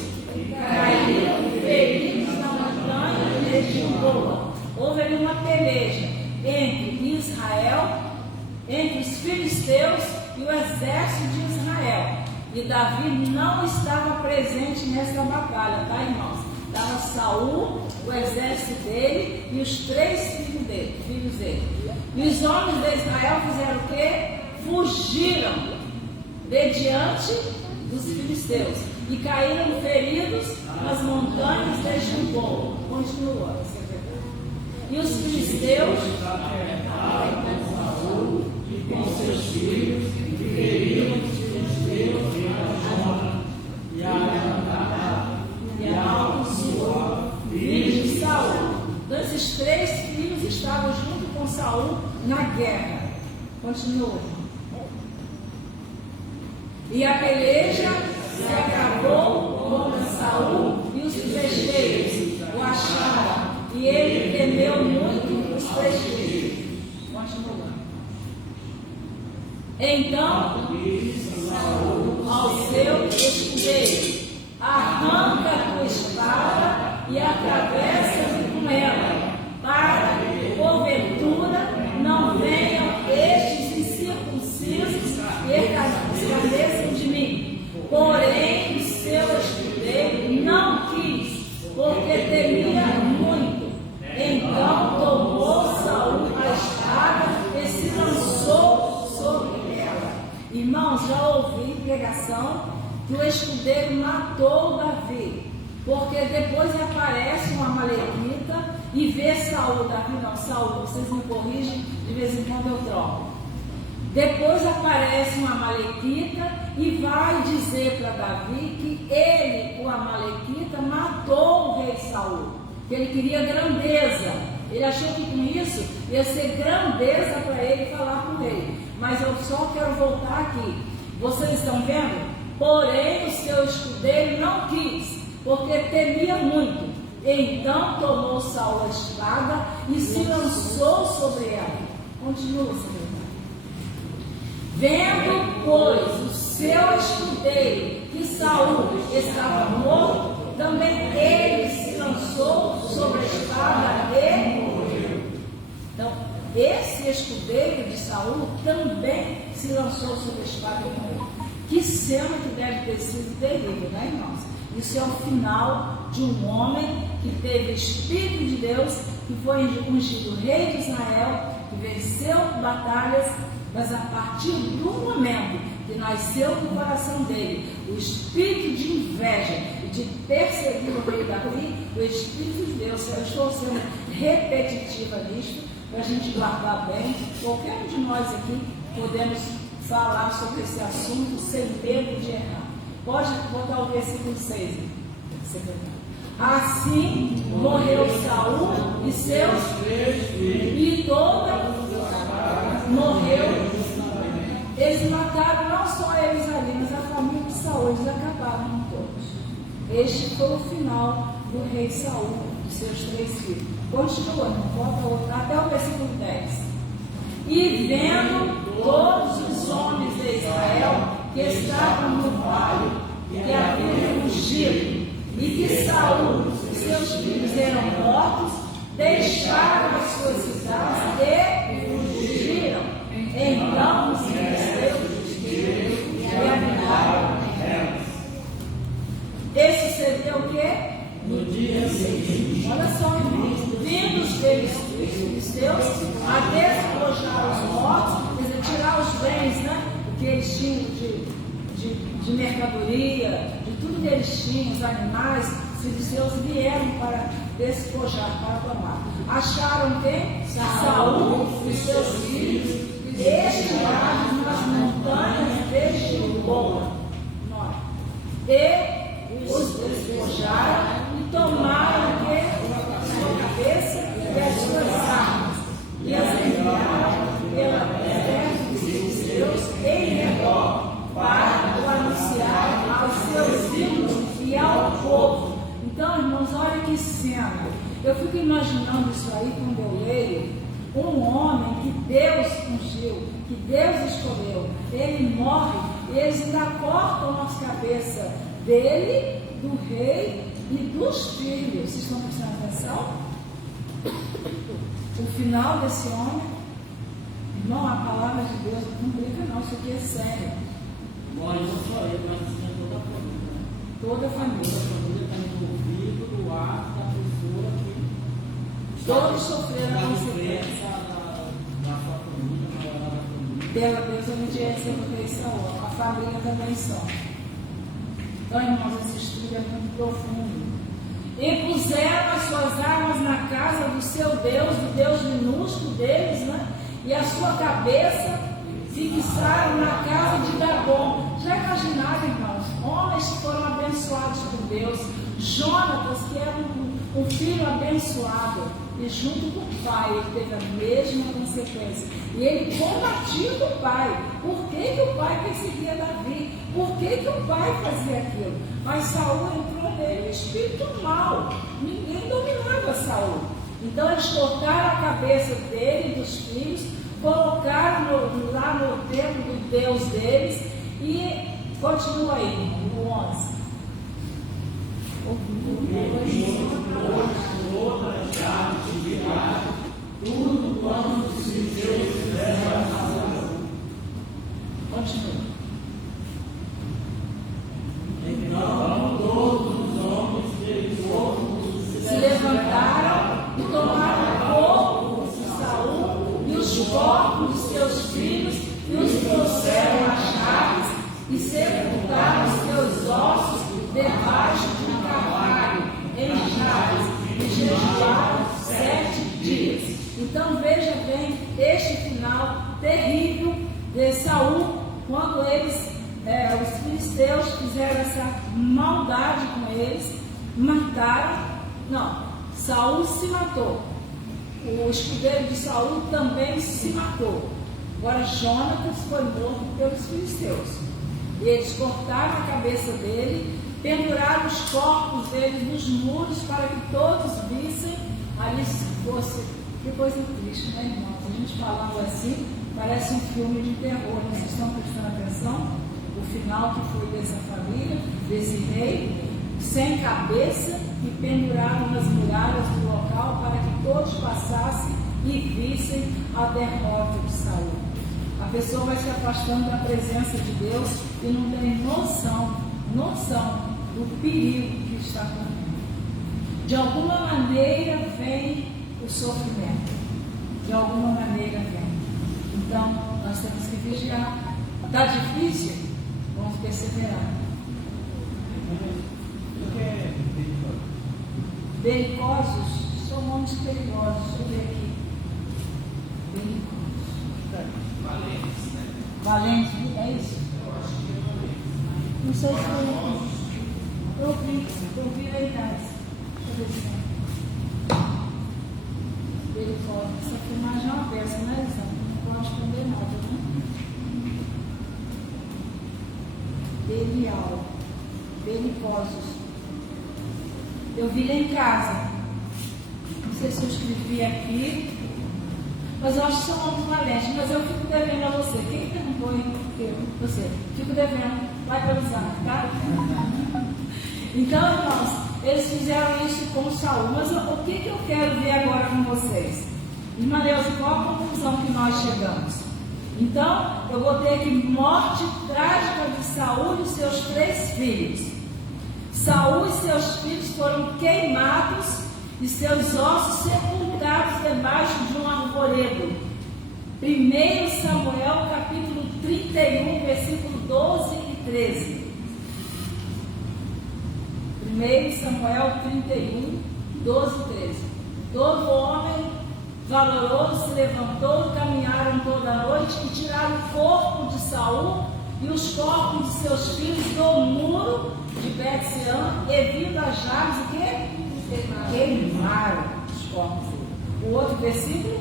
caíram feridos na montanha de Gilboa. Houve ali uma peleja entre Israel, entre os filisteus e o exército de Israel. E Davi não estava presente nessa batalha, tá, irmãos? Estava Saul, o exército dele e os 3 filhos dele. E os homens de Israel fizeram o quê? Fugiram de diante dos filisteus e caíram feridos nas montanhas de Gilboa. Continua, secretário. E os filisteus Saul e com seus filhos e feriram os filisteus e a sua filhos de Saul. Então esses 3 filhos estavam junto com Saul na guerra. Continua. E a peleja se acabou contra Saul e os flecheiros o acharam e ele temeu muito os 3 filhos. Continuando. Então, ao seu escudeiro, arranca a tua espada e atravessa-me com ela, para que, porventura, não venham estes incircuncisos e escarneçam de mim. Porém, o seu escudeiro não quis, porque temia muito. Então tomou Saul a espada e se lançou sobre ela. Irmãos, já ouvi pregação que o escudeiro matou Davi, porque depois aparece uma Amalequita e vê Saul. Davi não, Saul, vocês me corrigem, de vez em quando eu troco. Depois aparece uma Amalequita e vai dizer para Davi que ele, o Amalequita, matou o rei Saul, que ele queria grandeza. Ele achou que com isso ia ser grandeza para ele falar com o rei. Mas eu só quero voltar aqui. Vocês estão vendo? Porém, o seu escudeiro não quis, porque temia muito. Então tomou Saul a espada e se lançou sobre ela. Continua, Senhor. Vendo, pois, o seu escudeiro que Saul estava morto, também ele se lançou sobre a espada e morreu. Então, esse escudeiro de Saul também se lançou sobre a espada e morreu. Que cena que deve ter sido terrível, né, irmãos? Isso é o final de um homem que teve Espírito de Deus, que foi ungido rei de Israel, que venceu batalhas, mas a partir do momento que nasceu no coração dele o espírito de inveja e de perseguir o rei Davi, o Espírito de Deus, eu estou sendo repetitiva nisto, para a gente guardar bem. Qualquer um de nós aqui podemos falar sobre esse assunto sem medo de errar. Pode botar o versículo 6. Assim morreu Saul e seus e toda morreu. Eles mataram não só eles ali, mas a família de Saul, eles acabaram com todos. Este foi o final do rei Saul, dos seus 3 filhos. Continua, volta até o versículo 10. E vendo todos os homens de Israel que estavam no vale, que haviam fugido, e que Saul e seus filhos eram mortos, deixaram as suas cidades e fugiram. Então os filisteus habitaram nelas. Esse seria o quê? No dia seguinte. Olha só, vindo os filisteus a despojar os mortos, quer dizer, tirar os bens, né? O que eles tinham de mercadoria, de tudo que eles tinham, os animais, os filisteus vieram para despojar, para tomar. Acharam quem? Saul e seus filhos destinados nas montanhas de Gilboa. E os despojaram e tomaram a sua cabeça e as suas armas, e as enviaram pela terra dos filisteus em redor, para o anunciar aos seus filhos e ao povo. Então, irmãos, olha que cena. Eu fico imaginando isso aí quando eu leio. Um homem que Deus ungiu, que Deus escolheu, ele morre e eles ainda cortam as cabeças dele, do rei e dos filhos. Vocês estão prestando atenção? O final desse homem, irmão, a palavra de Deus não brinca não, isso aqui é sério. Bom, não só eu, mas tinha toda a família. Toda a família. Toda a família está envolvida no ato da pessoa que todos sofreram a consequência da sua família, na família. pela desobediência do rei Saul. A família também sofre. Então, irmãos, esse estudo é muito profundo. E puseram as suas armas na casa do seu Deus, do Deus minúsculo deles, né? E a sua cabeça fixaram na casa de Dagom. Já imaginaram, irmãos? Homens que foram abençoados por Deus. Jonatas, que era um filho abençoado, e junto com o pai, ele teve a mesma consequência. E ele combatia com o pai. Por que o pai perseguia Davi? Por que o pai fazia aquilo? Mas Saul entrou nele, espírito mau. Ninguém dominava Saul. Então eles cortaram a cabeça dele e dos filhos, colocaram lá no templo do Deus deles e continua aí, o 11. Todas as chaves de ar, tudo quanto se Deus fizer a nação. Continua. Então todos os homens de corpo Se levantaram e tomaram o corpo de Saul e os corpos de seus filhos e os trouxeram a chaves e sepultaram os seus ossos debaixo de um carvalho em chaves e jejuaram 7 dias. Então veja bem este final terrível de Saul, quando os filisteus fizeram essa maldade com eles, mataram. Não, Saul se matou. O escudeiro de Saul também se matou. Agora Jonatas foi morto pelos filisteus. E eles cortaram a cabeça dele, penduraram os corpos dele nos muros para que todos vissem. Ali fosse. Que coisa triste, né, irmãos? A gente falando assim, parece um filme de terror. Vocês estão prestando atenção? O final que foi dessa família, desse rei, sem cabeça, e penduraram nas muralhas do local para que todos passassem e vissem a derrota de Saul. A pessoa vai se afastando da presença de Deus e não tem noção do perigo que está correndo. De alguma maneira vem o sofrimento. De alguma maneira vem. Então, nós temos que vigiar. Está difícil? Vamos perseverar. Belicosos são homens perigosos. Deixa eu ver aqui. Belicosos. valentes, né? Valentes, é isso? Não sei se eu vi aí atrás. Deixa eu ver se é. Belicosos. Essa filmagem é uma peça, né, Isabel? Não pode esconder nada, né? Belial. Belicosos. Eu vi lá em casa. Não sei se eu escrevi aqui, mas eu acho que são homens valentes. Mas eu fico devendo a você. Quem perguntou aí? Você. Fico devendo. Vai para o zap, tá? Então, irmãos, eles fizeram isso com Saul. Mas o que eu quero ver agora com vocês? Irmã Neuza, qual a conclusão que nós chegamos? Então, eu botei aqui morte trágica de Saul e seus 3 filhos. Saul e seus filhos foram queimados e seus ossos sepultados debaixo de um arvoredo. 1 Samuel capítulo 31, versículo 12 e 13. 1 Samuel 31, 12 e 13. Todo homem valoroso se levantou, caminharam toda a noite e tiraram o corpo de Saul e os corpos de seus filhos do muro de Bet-Sean e vindo a Jabes, o quê? Queimaram os corpos dele. O outro versículo?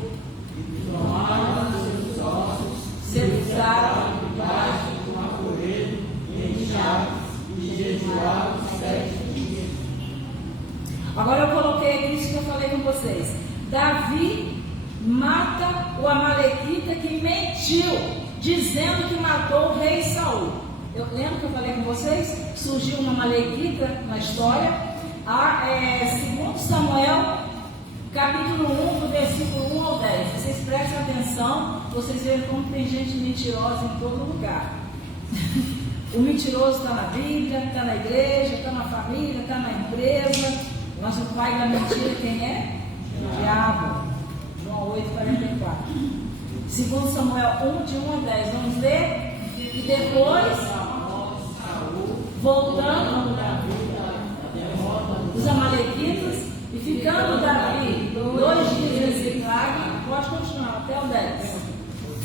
Tomaram seus ossos, Sepultaram debaixo de um arvoredo, em chaves, e jejuaram 7 dias. Agora eu coloquei aqui isso que eu falei com vocês. Davi mata o amalequita que mentiu, dizendo que matou o rei Saul. Eu lembro que eu falei com vocês? Surgiu uma amalequita na história. 2 Samuel, capítulo 1, do versículo 1 ao 10. Vocês prestem atenção, vocês veem como tem gente mentirosa em todo lugar. O mentiroso está na Bíblia, está na igreja, está na família, está na empresa. Nosso pai da mentira, quem é? O diabo. João 8,44. 2 Samuel 1, de 1 a 10. Vamos ler? E depois, voltando os amalequitas, e ficando Davi 2 dias em Ziclag, pode continuar até o 10.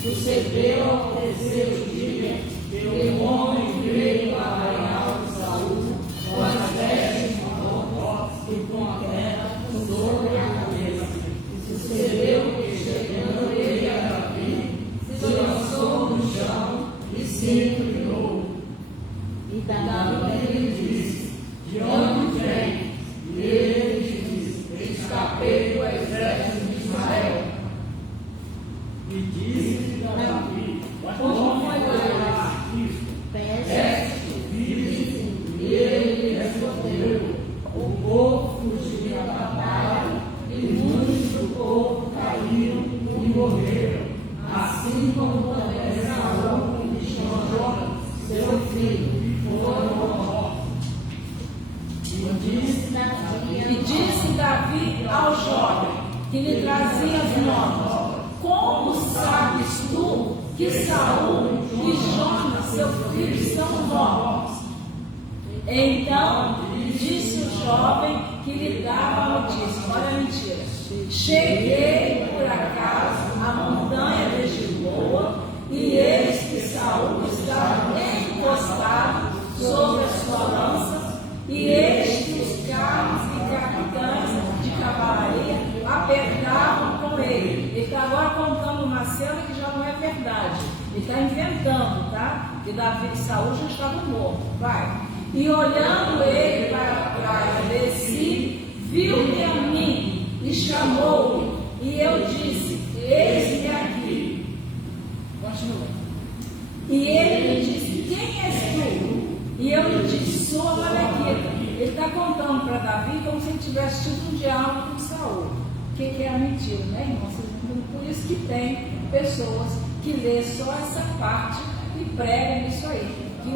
Sucedeu ao terceiro dia que o homem veio ao arraial de Saul com as vestes marrom e com a terra sobre a cabeça. Sucedeu que, chegando ele a Davi, se lançou no chão e se inclinou. E Davi lhe disse: de onde vem? E ele disse: escapei do exército que lhe trazia as novas: como sabes tu que Saul e Jonas, seu filho, são mortos? Então disse o jovem que lhe dava a notícia: olha a mentira. Cheguei por acaso à montanha de Gilboa, e eis que Saul estava encostado sobre a sua lança, e eis que os carros e capitães de cavalaria apertavam com ele. Ele está agora contando uma cena que já não é verdade. Ele está inventando, tá? Que Davi e Saul já estavam mortos. Vai. E olhando ele para a praia, desci, viu-me a mim e chamou-me. E eu disse: eis-me aqui. Continua. E ele me disse: quem és tu? E eu lhe disse: sou a Amalequita. Ele está contando para Davi como se ele tivesse tido um diálogo com Saul. O que é a mentira, né, irmão? Por isso que tem pessoas que lê só essa parte e pregam isso aí, que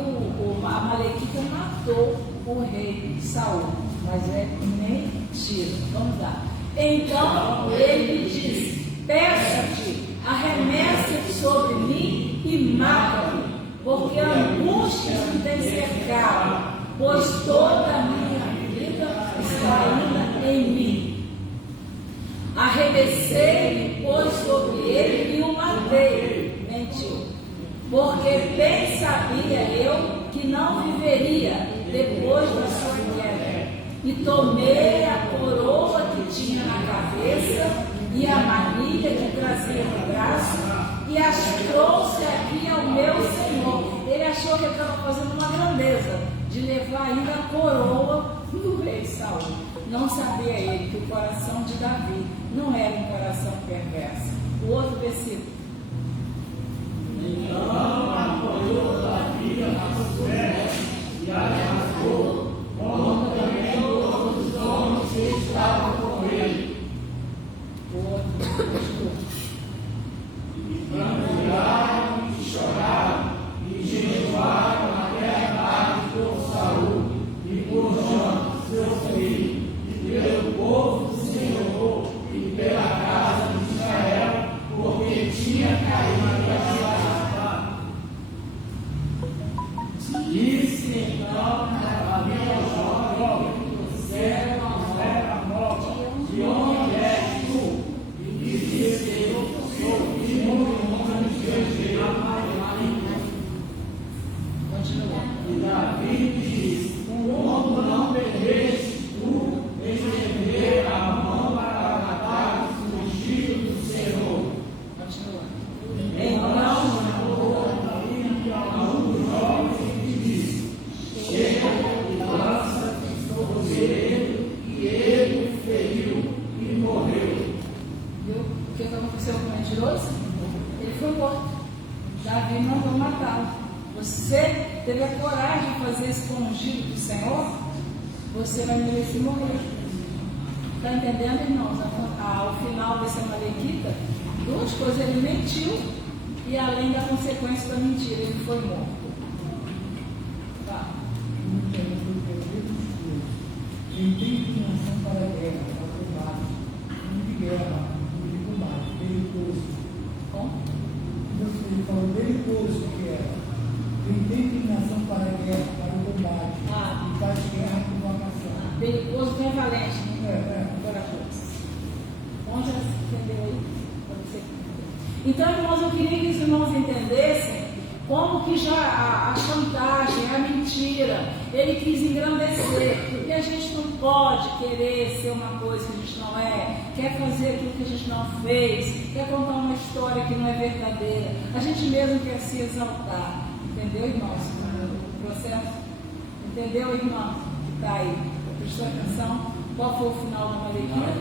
a Amalequita matou o rei Saul. Mas é mentira. Vamos lá. Então ele me disse: peço-te, arremessa sobre mim e mata-me, porque a angústia me tem cercado, pois toda a minha vida está ainda em mim. Arremessei, pois, sobre ele e o matei. Mentiu. Porque bem sabia eu que não viveria depois da sua queda. E tomei a coroa que tinha na cabeça e a manilha que trazia no braço e as trouxe aqui ao meu Senhor. Ele achou que eu estava fazendo uma grandeza de levar ainda a coroa do rei Saul. Não sabia ele que o coração de Davi não era um coração perverso. O outro versículo. Então apoiou Davi a pés e arrastou, como também todos os homens que estavam com ele. O outro. E prantearam e choraram e jejuaram até a tarde por Saul e por Jonas, seu filho, pelo povo do Senhor e pela casa de Israel, porque tinha caído a cidade. Disse então Davi ao jovem: serva nova, de onde és tu? E disse: eu sou filho de Jezreel. Continua. E Davi disse: como não perdeste tu estender a mão para matar os ungidos do Senhor? Continua. Então chamou Davi a um dos jovens e disse: chega e lança-te sobre ele, e ele o feriu e morreu. Viu o que aconteceu com o mentiroso? Ele foi morto. Davi mandou matá-lo. Você teve a coragem de fazer isso com o ungido do Senhor? Você vai merecer morrer. Está entendendo, irmãos? Ao final dessa Amalequita, duas coisas: ele mentiu, e além da consequência da mentira, ele foi morto. Tá. Quem tem inclinação para a guerra, para o combate, de guerra, de combate, perigoso. Bom? Ele falou perigoso que era. Quem tem inclinação para a guerra, para o combate, e faz guerra com vocação. Perigoso que é valente, É. corajoso. Onde você entendeu aí? Então, irmãos, eu queria que os irmãos entendessem como que já a chantagem, a mentira, ele quis engrandecer. E a gente não pode querer ser uma coisa que a gente não é, quer fazer aquilo que a gente não fez, quer contar uma história que não é verdadeira. A gente mesmo quer se exaltar. Entendeu, irmãos? O processo? Entendeu, irmão? Que está aí. Prestou atenção? Qual foi o final da Amalequita?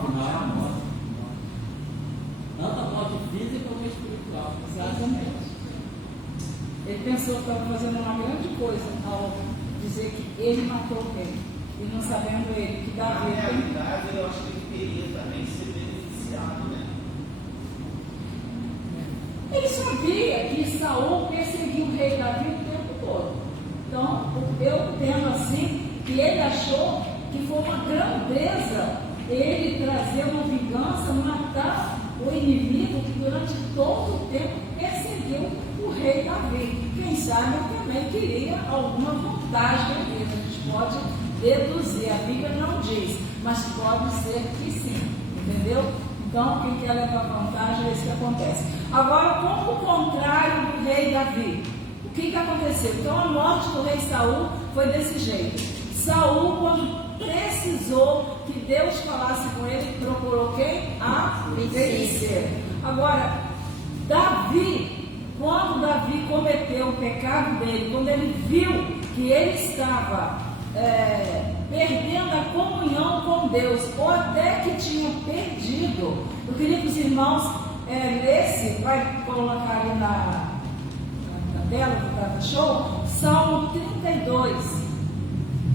Final é a morte. Tanto a morte física como espiritual. Exatamente. Ele pensou que estava fazendo uma grande coisa ao dizer que ele matou o rei. E não sabendo ele que Na Davi. realidade, eu acho que ele queria também ser beneficiado, né? Ele sabia que Saul perseguiu o rei Davi o tempo todo. Então, eu entendo assim que ele achou que foi uma grandeza ele trazer uma vingança, matar o inimigo que durante todo o tempo perseguiu o rei Davi. Quem sabe também queria alguma vantagem dele. A gente pode deduzir, a Bíblia não diz, mas pode ser que sim, entendeu? Então, quem quer levar vantagem é isso que acontece. Agora, como o contrário do rei Davi, o que aconteceu? Então, a morte do rei Saul foi desse jeito. Saul, quando precisou que Deus falasse com ele, procurou quem? A feiticeira. Agora, Davi, quando Davi cometeu o pecado dele, quando ele viu que ele estava perdendo a comunhão com Deus, ou até que tinha perdido, eu queria que os irmãos lessem, vai colocar ali na tela do Data Show, Salmo 32.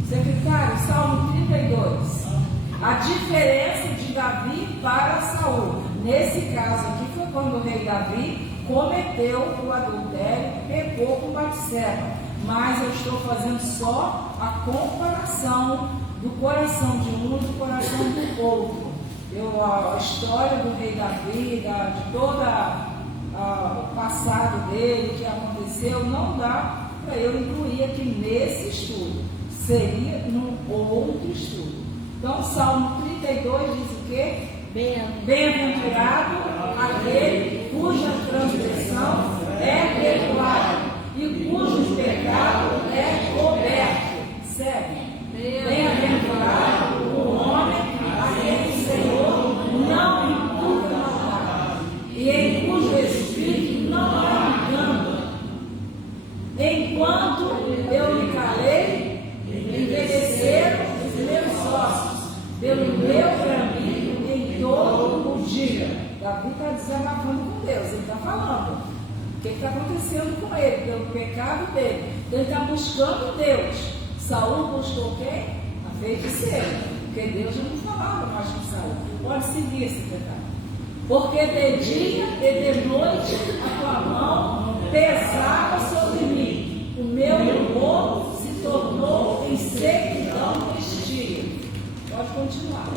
Secretário, Salmo 32. A diferença de Davi para Saul. Nesse caso aqui foi quando o rei Davi cometeu o adultério, pecou com Batseba. Mas eu estou fazendo só a comparação do coração de um e do coração do outro. A história do rei Davi, de todo o passado dele, o que aconteceu, não dá para eu incluir aqui nesse estudo. Seria num outro estudo. Então, Salmo 32 diz o quê? Bem-aventurado aquele cuja transgressão é perdoada e cujo pecado é coberto. Segue. Bem-aventurado o homem a quem o Senhor não imputa maldade e em cujo espírito não há engano. Enquanto eu me calei, envelheceram os meus ossos pelo meu bramido em todo o dia. Davi está desabafando com Deus, ele está falando o que está acontecendo com ele, pelo pecado dele. Ele está buscando Deus. Saul buscou quem? A feiticeira, porque Deus já não falava mais com Saul. Pode seguir esse pecado. Porque de dia e de noite a tua mão pesava sobre mim, o meu humor se tornou em sequidão neste dia. Pode continuar.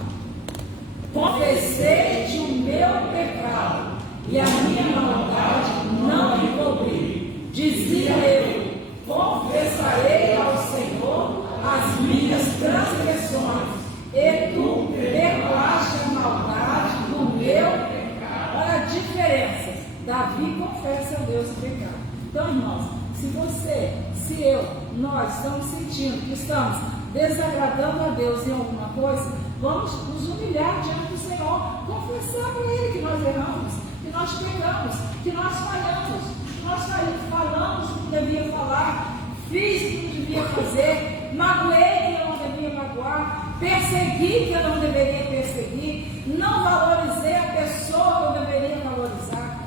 Confessei-te o meu pecado e a minha maldade não me cobri. Dizia eu: confessarei ao Senhor as minhas transgressões, e tu perdoaste a maldade do meu pecado. Olha a diferença. Davi confessa a Deus o pecado. Então, irmãos, se você, se eu, nós estamos sentindo que estamos desagradando a Deus em alguma coisa, vamos nos humilhar diante do Senhor, confessar para Ele que nós erramos, que nós pecamos, que nós falhamos, que nós falamos o que devia falar, fiz o que não devia fazer, magoei que eu não devia magoar, persegui que eu não deveria perseguir, não valorizei a pessoa que eu deveria valorizar.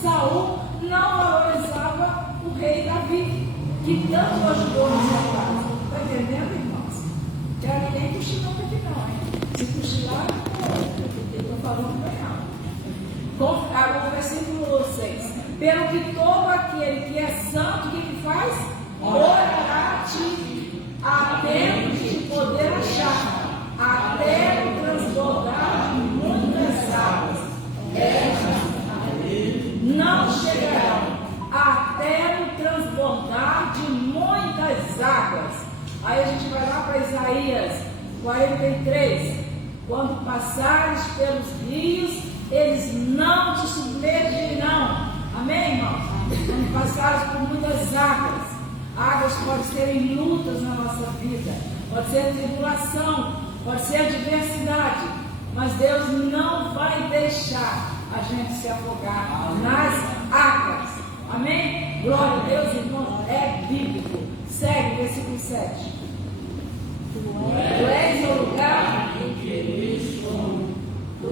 Saul não valorizava o rei Davi, que tanto ajudou nessa casa. Está entendendo, irmãos? Quero ninguém cochilar aqui não, hein? Se cochilar, eu estou falando bem alto. Agora o versículo 6. Pelo que todo aquele que é santo, o que faz? Orará a ti, a tempo de poder achar, até o transbordar de muitas águas. Não chegarão até o transbordar de muitas águas. Aí a gente vai lá para Isaías 43. Quando passares pelos rios, eles não te submergirão. Amém, irmãos? Quando passares por muitas águas, águas podem ser em lutas na nossa vida, pode ser tribulação, pode ser adversidade, mas Deus não vai deixar a gente se afogar nas águas. Amém? Glória a Deus, irmão, é bíblico. Segue, versículo 7. Tu és o lugar em que eles vão. Tu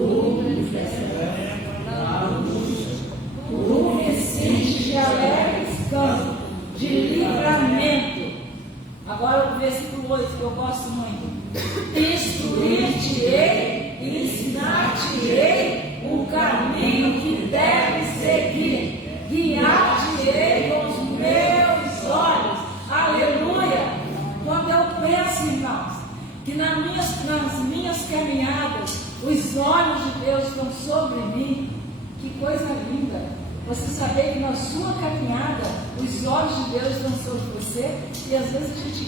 me cinges de alegres cantos, de livramento. Agora o versículo 8, que eu gosto muito. Instruir-te-ei e ensinar-te-ei o caminho que deve seguir, guiar-te-ei com os meus olhos. Aleluia! Quando eu penso, irmãos, que nas minhas caminhadas estão sobre mim. Que coisa linda! Você saber que na sua caminhada os olhos de Deus estão sobre você, e às vezes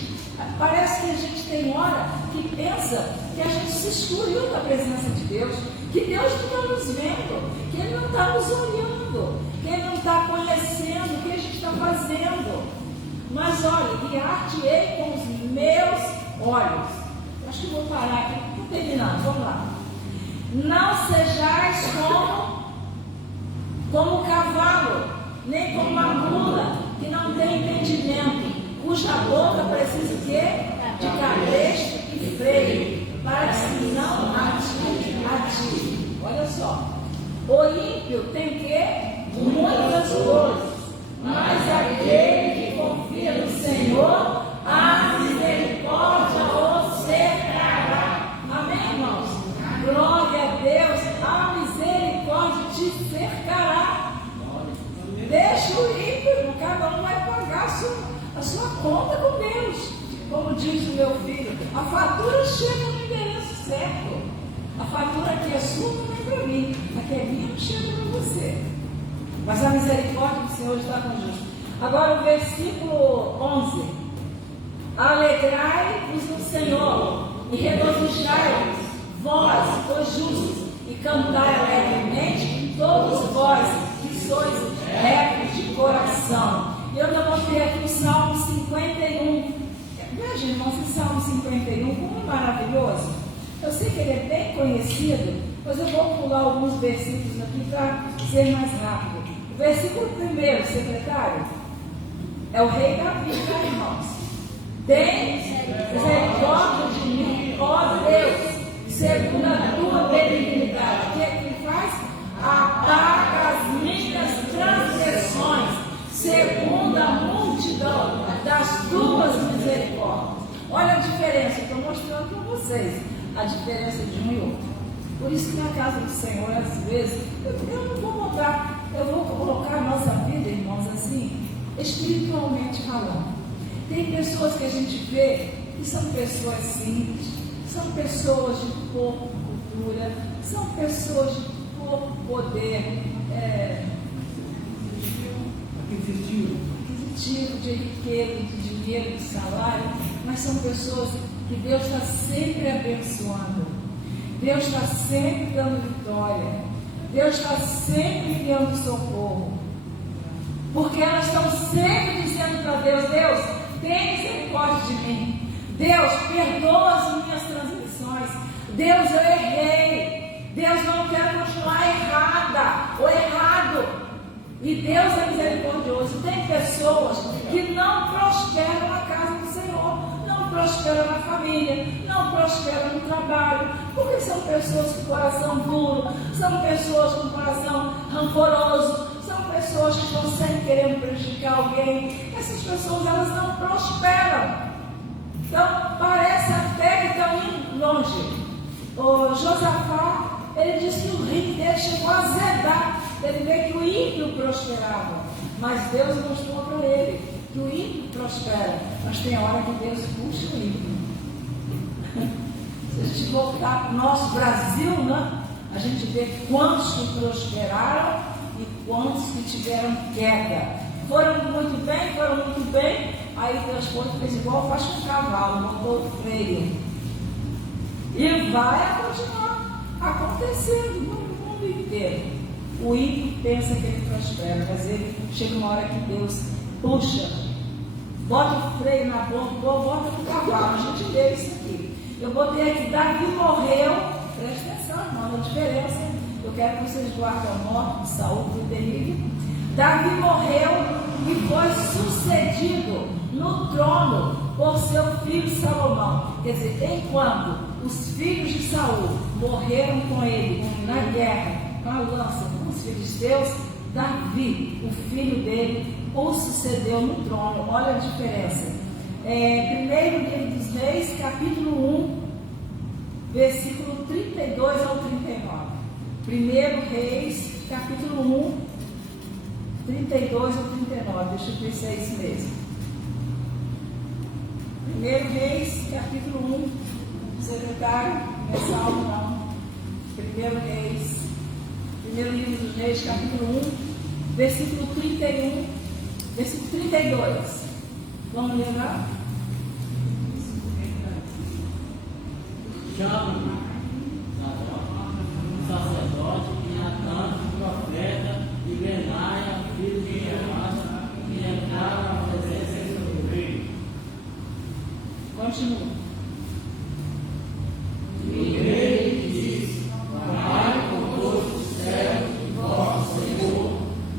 parece que a gente tem hora que pensa que a gente se excluiu da presença de Deus, que Deus não está nos vendo, que Ele não está nos olhando, que Ele não está conhecendo o que a gente está fazendo. Mas olha, guiar-te-ei com os meus olhos. Acho que vou parar aqui, vou terminar, vamos lá. Não sejais como o cavalo, nem como a mula, que não tem entendimento, cuja boca precisa de quê? De cabresto e freio, para que não atire. Olha só, o ímpio tem que muitas coisas, mas aquele que confia no Senhor, a misericórdia o cercará. Amém, irmãos? Glória a Deus, a misericórdia te cercará. Deixa o ímpio, cada um vai pagar a sua conta com Deus. Como diz o meu filho, a fatura chega no endereço certo. A fatura aqui é sua, não é para mim. A que é minha não chega para você. Mas a misericórdia do Senhor está com justo. Agora o versículo 11. Alegrai-vos no Senhor e regozijai-vos, vós, os justos, e cantai alegremente, todos vós que sois retos de coração. E eu ainda mostrei aqui o Salmo 51. Veja, irmãos, esse Salmo 51, como é maravilhoso. Eu sei que ele é bem conhecido, mas eu vou pular alguns versículos aqui para ser mais rápido. O versículo 1, secretário, é o rei Davi, tá, irmãos? Tem misericórdia de mim, ó Deus, segundo a tua benignidade. O que é que ele faz? Apaga as minhas transgressões, segundo a multidão das tuas misericórdias. Olha a diferença, estou mostrando para vocês a diferença de um e outro. Por isso que na casa do Senhor, às vezes, eu não vou botar, eu vou colocar a nossa vida, irmãos, assim, espiritualmente falando. Tem pessoas que a gente vê que são pessoas simples, são pessoas de pouca cultura, são pessoas de pouco poder aquisitivo, de riqueza, de dinheiro, de salário, mas são pessoas que Deus está sempre abençoando, Deus está sempre dando vitória, Deus está sempre enviando socorro, porque elas estão sempre dizendo para Deus: Deus, tem misericórdia de mim, Deus, perdoa as minhas transgressões, Deus, eu errei, Deus, não quero continuar errada ou errado. E Deus é misericordioso. Tem pessoas que não prosperam na casa do Senhor, não prosperam na família, não prosperam no trabalho, porque são pessoas com coração duro, são pessoas com coração rancoroso, são pessoas que estão sempre querendo prejudicar alguém. Essas pessoas, elas não prosperam. Então, parece até que estão indo longe. O Josafá, ele disse que o rio dele chegou a azedar. Ele vê que o ímpio prosperava, mas Deus mostrou para ele que o ímpio prospera, mas tem hora que Deus puxa o ímpio. Se a gente voltar para o nosso Brasil, né, a gente vê quantos que prosperaram e quantos que tiveram queda. Foram muito bem, aí Deus fez igual faz com o cavalo, botou o freio. E vai continuar acontecendo no mundo inteiro. O ímpio pensa que ele prospera, mas ele chega uma hora que Deus puxa, bota o freio na boca, bota o cavalo. A gente vê isso aqui. Eu botei aqui: Davi morreu. Presta atenção, irmão, a diferença. Eu quero que vocês guardem a morte de Saul, do terrível. Davi morreu e foi sucedido no trono por seu filho Salomão. Quer dizer, enquanto os filhos de Saul morreram com ele na guerra, na lança com os filisteus, Davi, o filho dele, o sucedeu no trono. Olha a diferença. Primeiro livro dos Reis, capítulo 1, versículo 32 ao 39. Primeiro Reis, capítulo 1, 32 ao 39. Deixa eu ver se é isso mesmo. Primeiro Reis, capítulo 1, secretário, não é salmo não. Primeiro Reis, Primeiro livro dos Reis, capítulo 1, versículo 31, versículo 32. Vamos lembrar? Chama o sacerdote e Natã, profeta, e Benaia, filho de Jeoás, que entraram na presença do rei. Continua. E o rei disse: Vai convosco o servo de vosso Senhor,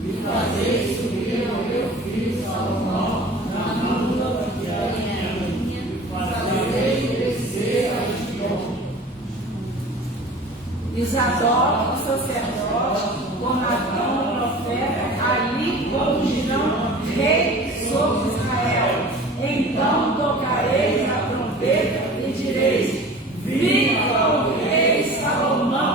e fazei subir ao meu filho Salomão na mula que é a minha, e fazei descer a Estrão. E Zadok, o sacerdote, com Natã, o profeta, ali conduzirão rei sobre Israel. Então tocareis a trombeta e direis: Viva o rei Salomão!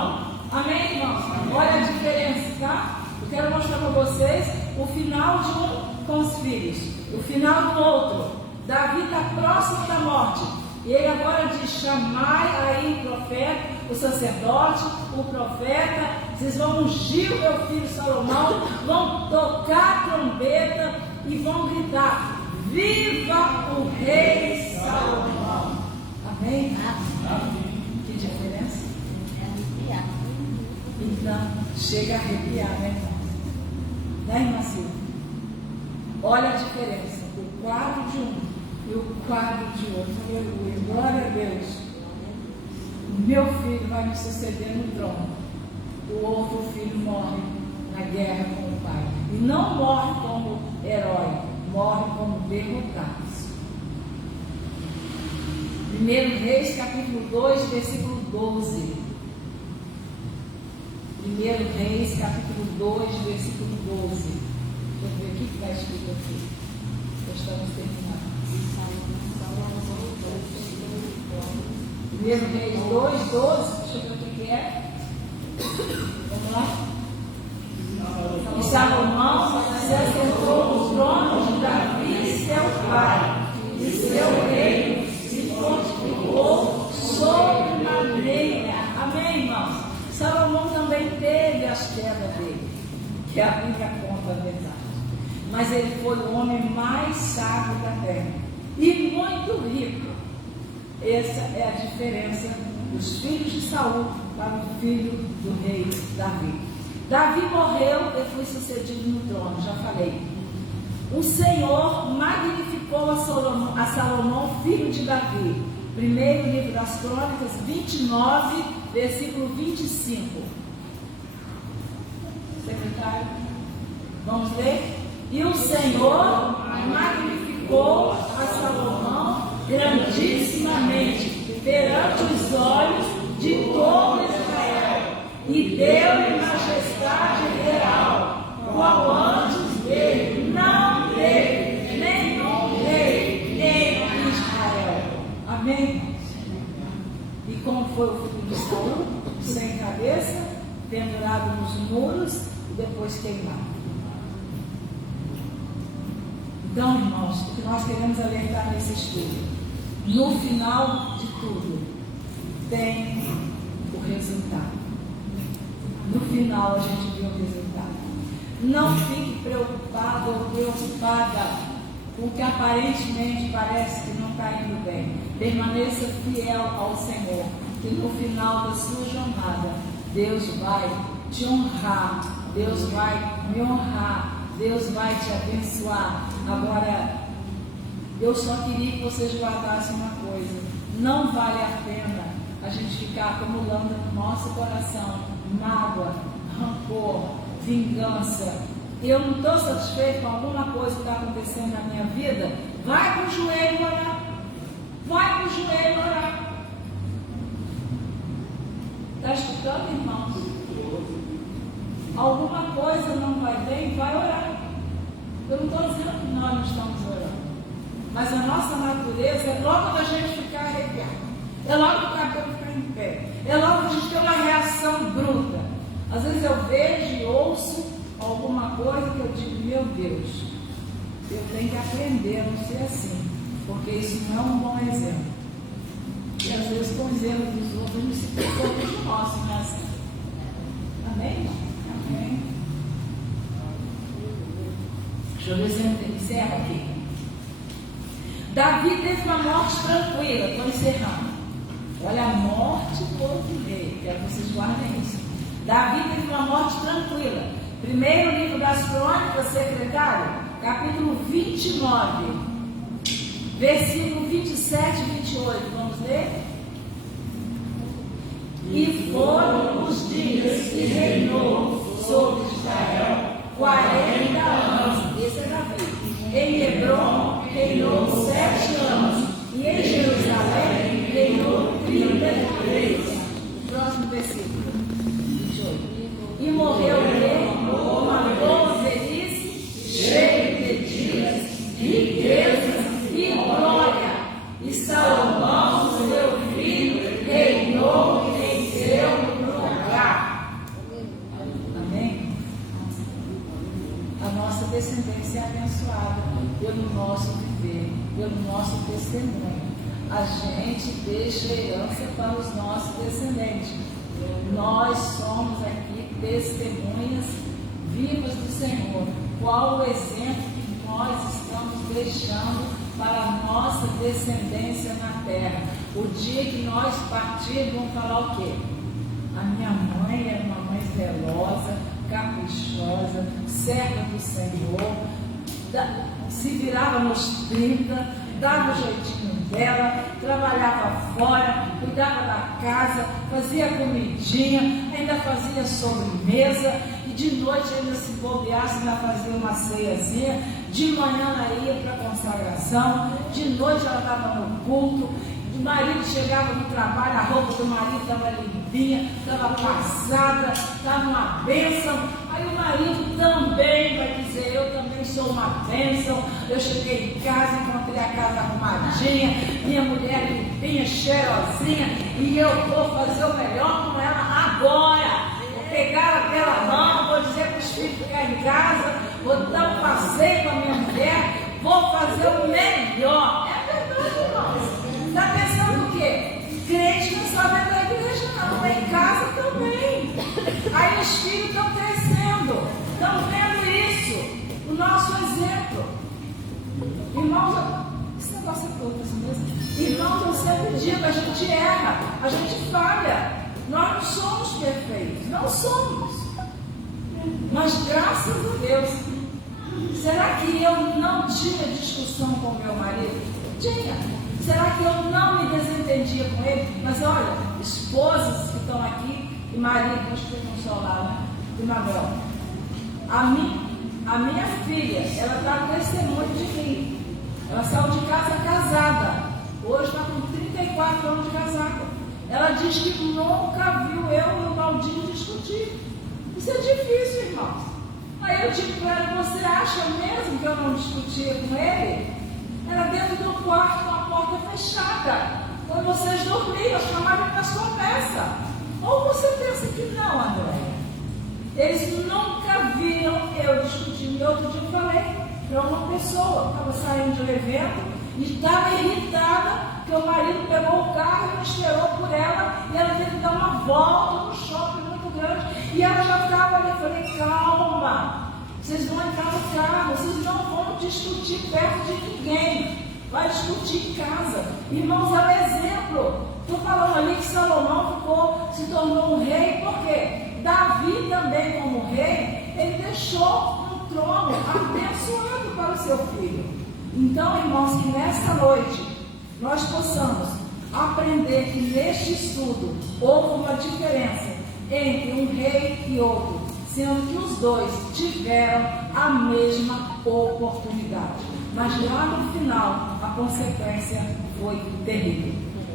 Amém, irmãos? Olha a diferença, tá? Eu quero mostrar para vocês o final de um com os filhos, o final do outro. Davi está próximo da morte. E ele agora diz: chamai aí o profeta, o sacerdote, o profeta, vocês vão ungir o meu filho Salomão, vão tocar a trombeta e vão gritar: Viva o rei Salomão! Amém? Que diferença? Então, chega a arrepiar, né, irmão? Né, irmã Silvia? Olha a diferença, o quadro de um e o quadro de outro. Aleluia, glória a Deus. Meu filho vai me suceder no trono. O outro filho morre na guerra com o pai. E não morre como herói, morre como derrotados. 1 Reis, capítulo 2, versículo 12. 1 Reis, capítulo 2, versículo 12. Deixa eu ver o que está escrito aqui. Estamos terminando. 1 Reis 2, 12. Deixa eu ver o que é. Vamos lá. E Salomão se assentou no trono de Davi, seu pai, e seu reino se fortificou sobremaneira. Amém, irmãos? Salomão também teve as quedas dele, que a Bíblia conta a verdade. Mas ele foi o homem mais sábio da terra e muito rico. Essa é a diferença dos filhos de Saul para o filho do rei Davi. Davi morreu e foi sucedido no trono, já falei. O Senhor magnificou a Salomão, filho de Davi. Primeiro livro das Crônicas, 29, versículo 25. Secretário, vamos ler? E o Senhor magnificou a Salomão grandissimamente perante os olhos de todo Israel, e deu-lhe majestade real, qual antes dele não teve nenhum rei em Israel. Amém? E como foi o filho de Saul? Sem cabeça, pendurado nos muros e depois queimado. Então, irmãos, o que nós queremos alertar nesse estudo, no final de tudo, tem o resultado. No final a gente vê o resultado. Não fique preocupado ou preocupada com o que aparentemente parece que não está indo bem. Permaneça fiel ao Senhor, que no final da sua jornada, Deus vai te honrar, Deus vai me honrar, Deus vai te abençoar. Agora, eu só queria que vocês guardassem uma coisa: não vale a pena a gente ficar acumulando no nosso coração mágoa, rancor, vingança. Eu não estou satisfeito com alguma coisa que está acontecendo na minha vida. Vai para o joelho orar. Vai para o joelho orar. Está escutando, irmãos? Alguma coisa não vai bem, vai orar. Eu não estou dizendo que nós não estamos orando, mas a nossa natureza é logo da gente ficar arrepiado, é logo do cabelo ficar em pé, é logo da gente ter uma reação bruta. Às vezes eu vejo e ouço alguma coisa que eu digo: meu Deus, eu tenho que aprender a não ser assim, porque isso não é um bom exemplo. E às vezes com os erros dos outros, a gente se preocupa com o nosso, não é assim? Amém? Deixa eu ver se eu encerro aqui. Davi teve uma morte tranquila. Estou encerrando. Olha a morte do outro rei. Quero que vocês guardem isso. Davi teve uma morte tranquila. Primeiro livro das Crônicas, secretário, capítulo 29, versículo 27 e 28. Vamos ler? E foram os dias que reinou sobre Israel 40 anos. Esse é Davi. Em Hebron reinou 7 anos. E em Jerusalém reinou 33. Próximo versículo 28. E morreu o rei com uma boa velhice, cheio de dias, riquezas e glória. E Salomão, seu filho, reinou em seu lugar. Amém? A nossa descendência é abençoada pelo nosso viver, pelo nosso testemunho. A gente deixa herança para os nossos descendentes. Nós somos aqui testemunhas vivas do Senhor. Qual o exemplo que nós estamos deixando para a nossa descendência na terra? O dia que nós partirmos, vamos falar o quê? A minha mãe era uma mãe zelosa, caprichosa, serva do Senhor, se virava nos 30, dava o jeitinho dela, trabalhava fora, cuidava da casa, fazia comidinha, ainda fazia sobremesa, e de noite ainda se bobeasse, ainda fazia uma ceiazinha, de manhã ela ia para a consagração, de noite ela estava no culto, o marido chegava do trabalho, a roupa do marido estava limpinha, estava passada, estava uma bênção. Aí o marido também vai dizer, eu também sou uma bênção. Eu cheguei em casa, encontrei a casa arrumadinha, minha mulher limpinha, cheirosinha, e eu vou fazer o melhor com ela agora. Vou pegar aquela mão, vou dizer para os filhos ficar em casa, vou dar um passeio com a minha mulher, vou fazer o melhor. É verdade, irmãos. Está pensando o quê? Crente não só dentro da igreja, não, em casa também. Aí os filhos estão crescendo, estão vendo isso, o nosso exemplo. Irmãos, esse negócio é todo assim mesmo. Irmãos, eu sempre digo, a gente erra, a gente falha. Nós não somos perfeitos, não somos. Mas graças a Deus, será que eu não tinha discussão com meu marido? Tinha. Será que eu não me desentendia com ele? Mas olha, esposas que estão aqui e maridos que estão ao lado, né? De Mabel. A minha filha, ela está testemunho de mim. Ela saiu de casa casada. Hoje está com 34 anos de casada. Ela diz que nunca viu eu e o Baldinho discutir. Isso é difícil, irmãos. Aí eu digo para ela, você acha mesmo que eu não discutia com ele? Era dentro do quarto, com a porta fechada. Quando vocês dormiam, chamaram para sua peça. Ou você pensa que não, André? Eles nunca viram eu discutindo. Outro dia eu falei para uma pessoa, estava saindo de um evento e estava irritada que o marido pegou o carro e não esperou por ela e ela teve que dar uma volta no shopping muito grande e ela já estava ali. Eu falei, calma, vocês vão entrar no carro, vocês não vão discutir perto de ninguém, vai discutir em casa. Irmãos, é um exemplo. Estou falando ali que Salomão se tornou um rei, por quê? Davi também, como rei, ele deixou um trono abençoado para o seu filho. Então, irmãos, que nesta noite nós possamos aprender que neste estudo houve uma diferença entre um rei e outro, sendo que os dois tiveram a mesma oportunidade. Mas lá no final, a consequência foi terrível.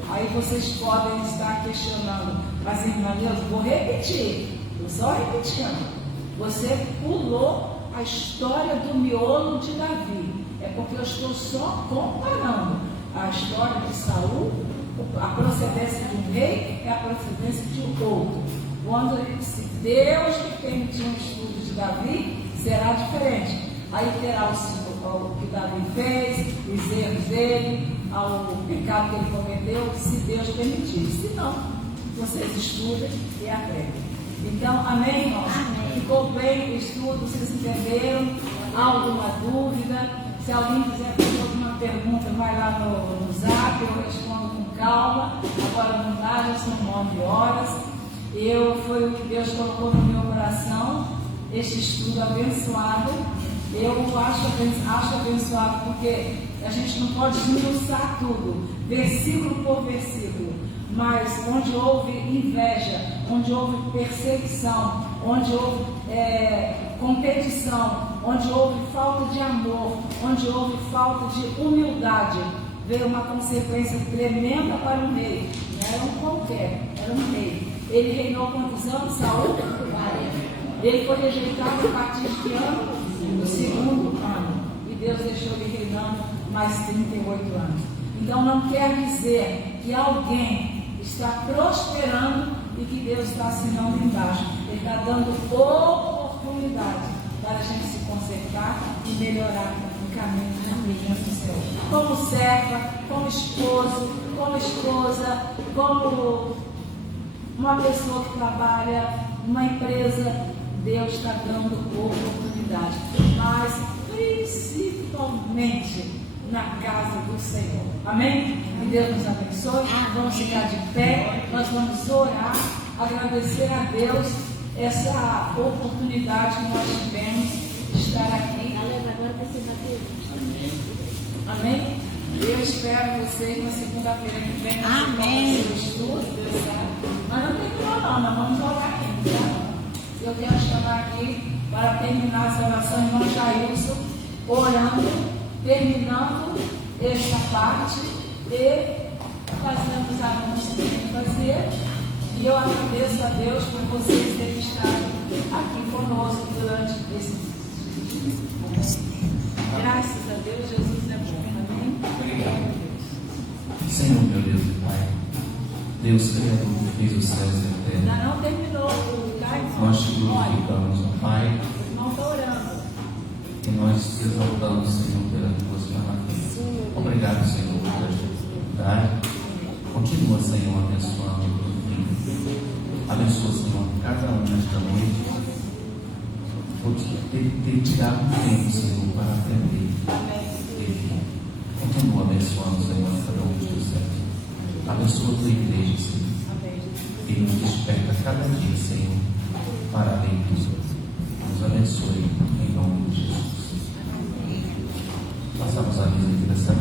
Aí vocês podem estar questionando, mas irmã Deus, vou repetir, estou só repetindo. Você pulou a história do miolo de Davi. É porque eu estou só comparando a história de Saul, a procedência de um rei é a procedência de um outro. Quando se Deus permitir um estudo de Davi, será diferente. Aí terá o que Davi fez, os erros dele, o pecado que ele cometeu, se Deus permitir. Se não, vocês estudem e aprendem. Então, amém, irmãos? Ficou bem o estudo, vocês entenderam? alguma dúvida. Se alguém quiser fazer alguma pergunta, vai lá no zap, eu respondo com calma. Agora não dá, já são 9 horas. Foi o que Deus colocou no meu coração, este estudo abençoado. Eu acho abençoado porque a gente não pode esmiuçar tudo, versículo por versículo, mas onde houve inveja, onde houve perseguição, onde houve competição, onde houve falta de amor, onde houve falta de humildade, veio uma consequência tremenda para o rei. Não era um qualquer, era um rei. Ele reinou quantos anos? Saul? Ele foi rejeitado a partir de que ano? Do 2º ano. E Deus deixou ele reinando mais 38 anos. Então não quer dizer que alguém está prosperando e que Deus está assinando embaixo. Ele está dando oportunidade para a gente se consertar e melhorar o caminho do Senhor. Como serva, como esposo, como esposa, como uma pessoa que trabalha numa empresa, Deus está dando oportunidade, mas principalmente na casa do Senhor. Amém? Que Deus nos abençoe. Vamos ficar de pé, nós vamos orar, agradecer a Deus essa oportunidade que nós tivemos de estar aqui. Amém? Eu espero vocês na segunda-feira que vem. Amém. Mas não terminou não, nós vamos orar aqui, tá? Eu quero chamar aqui para terminar essa oração, irmão Jailson, orando, terminando esta parte e fazendo os anúncios que tem que fazer. E eu agradeço a Deus por vocês terem estado aqui conosco durante esse momento. Graças a Deus, Jesus é bom. Amém? Obrigado. Senhor, meu Deus e Pai, Deus Criador que fez os céus e a terra. Ainda não terminou o lugar. Nós te glorificamos, ó Pai. Não estou orando. E nós te exaltamos, Senhor, pelas tuas maravilhas. Obrigado, Senhor, pela oportunidade. Continua, Senhor, abençoando o teu filho. Abençoa, Senhor, cada um nesta noite. Por ter tirado um tempo, Senhor, para aprender. Continua abençoando, Senhor, cada um dos teus servos. Abençoa a tua igreja, Senhor. E nos desperta cada dia, Senhor, para a leitura. Nos abençoe em nome de Jesus. Passamos a vida aqui dessa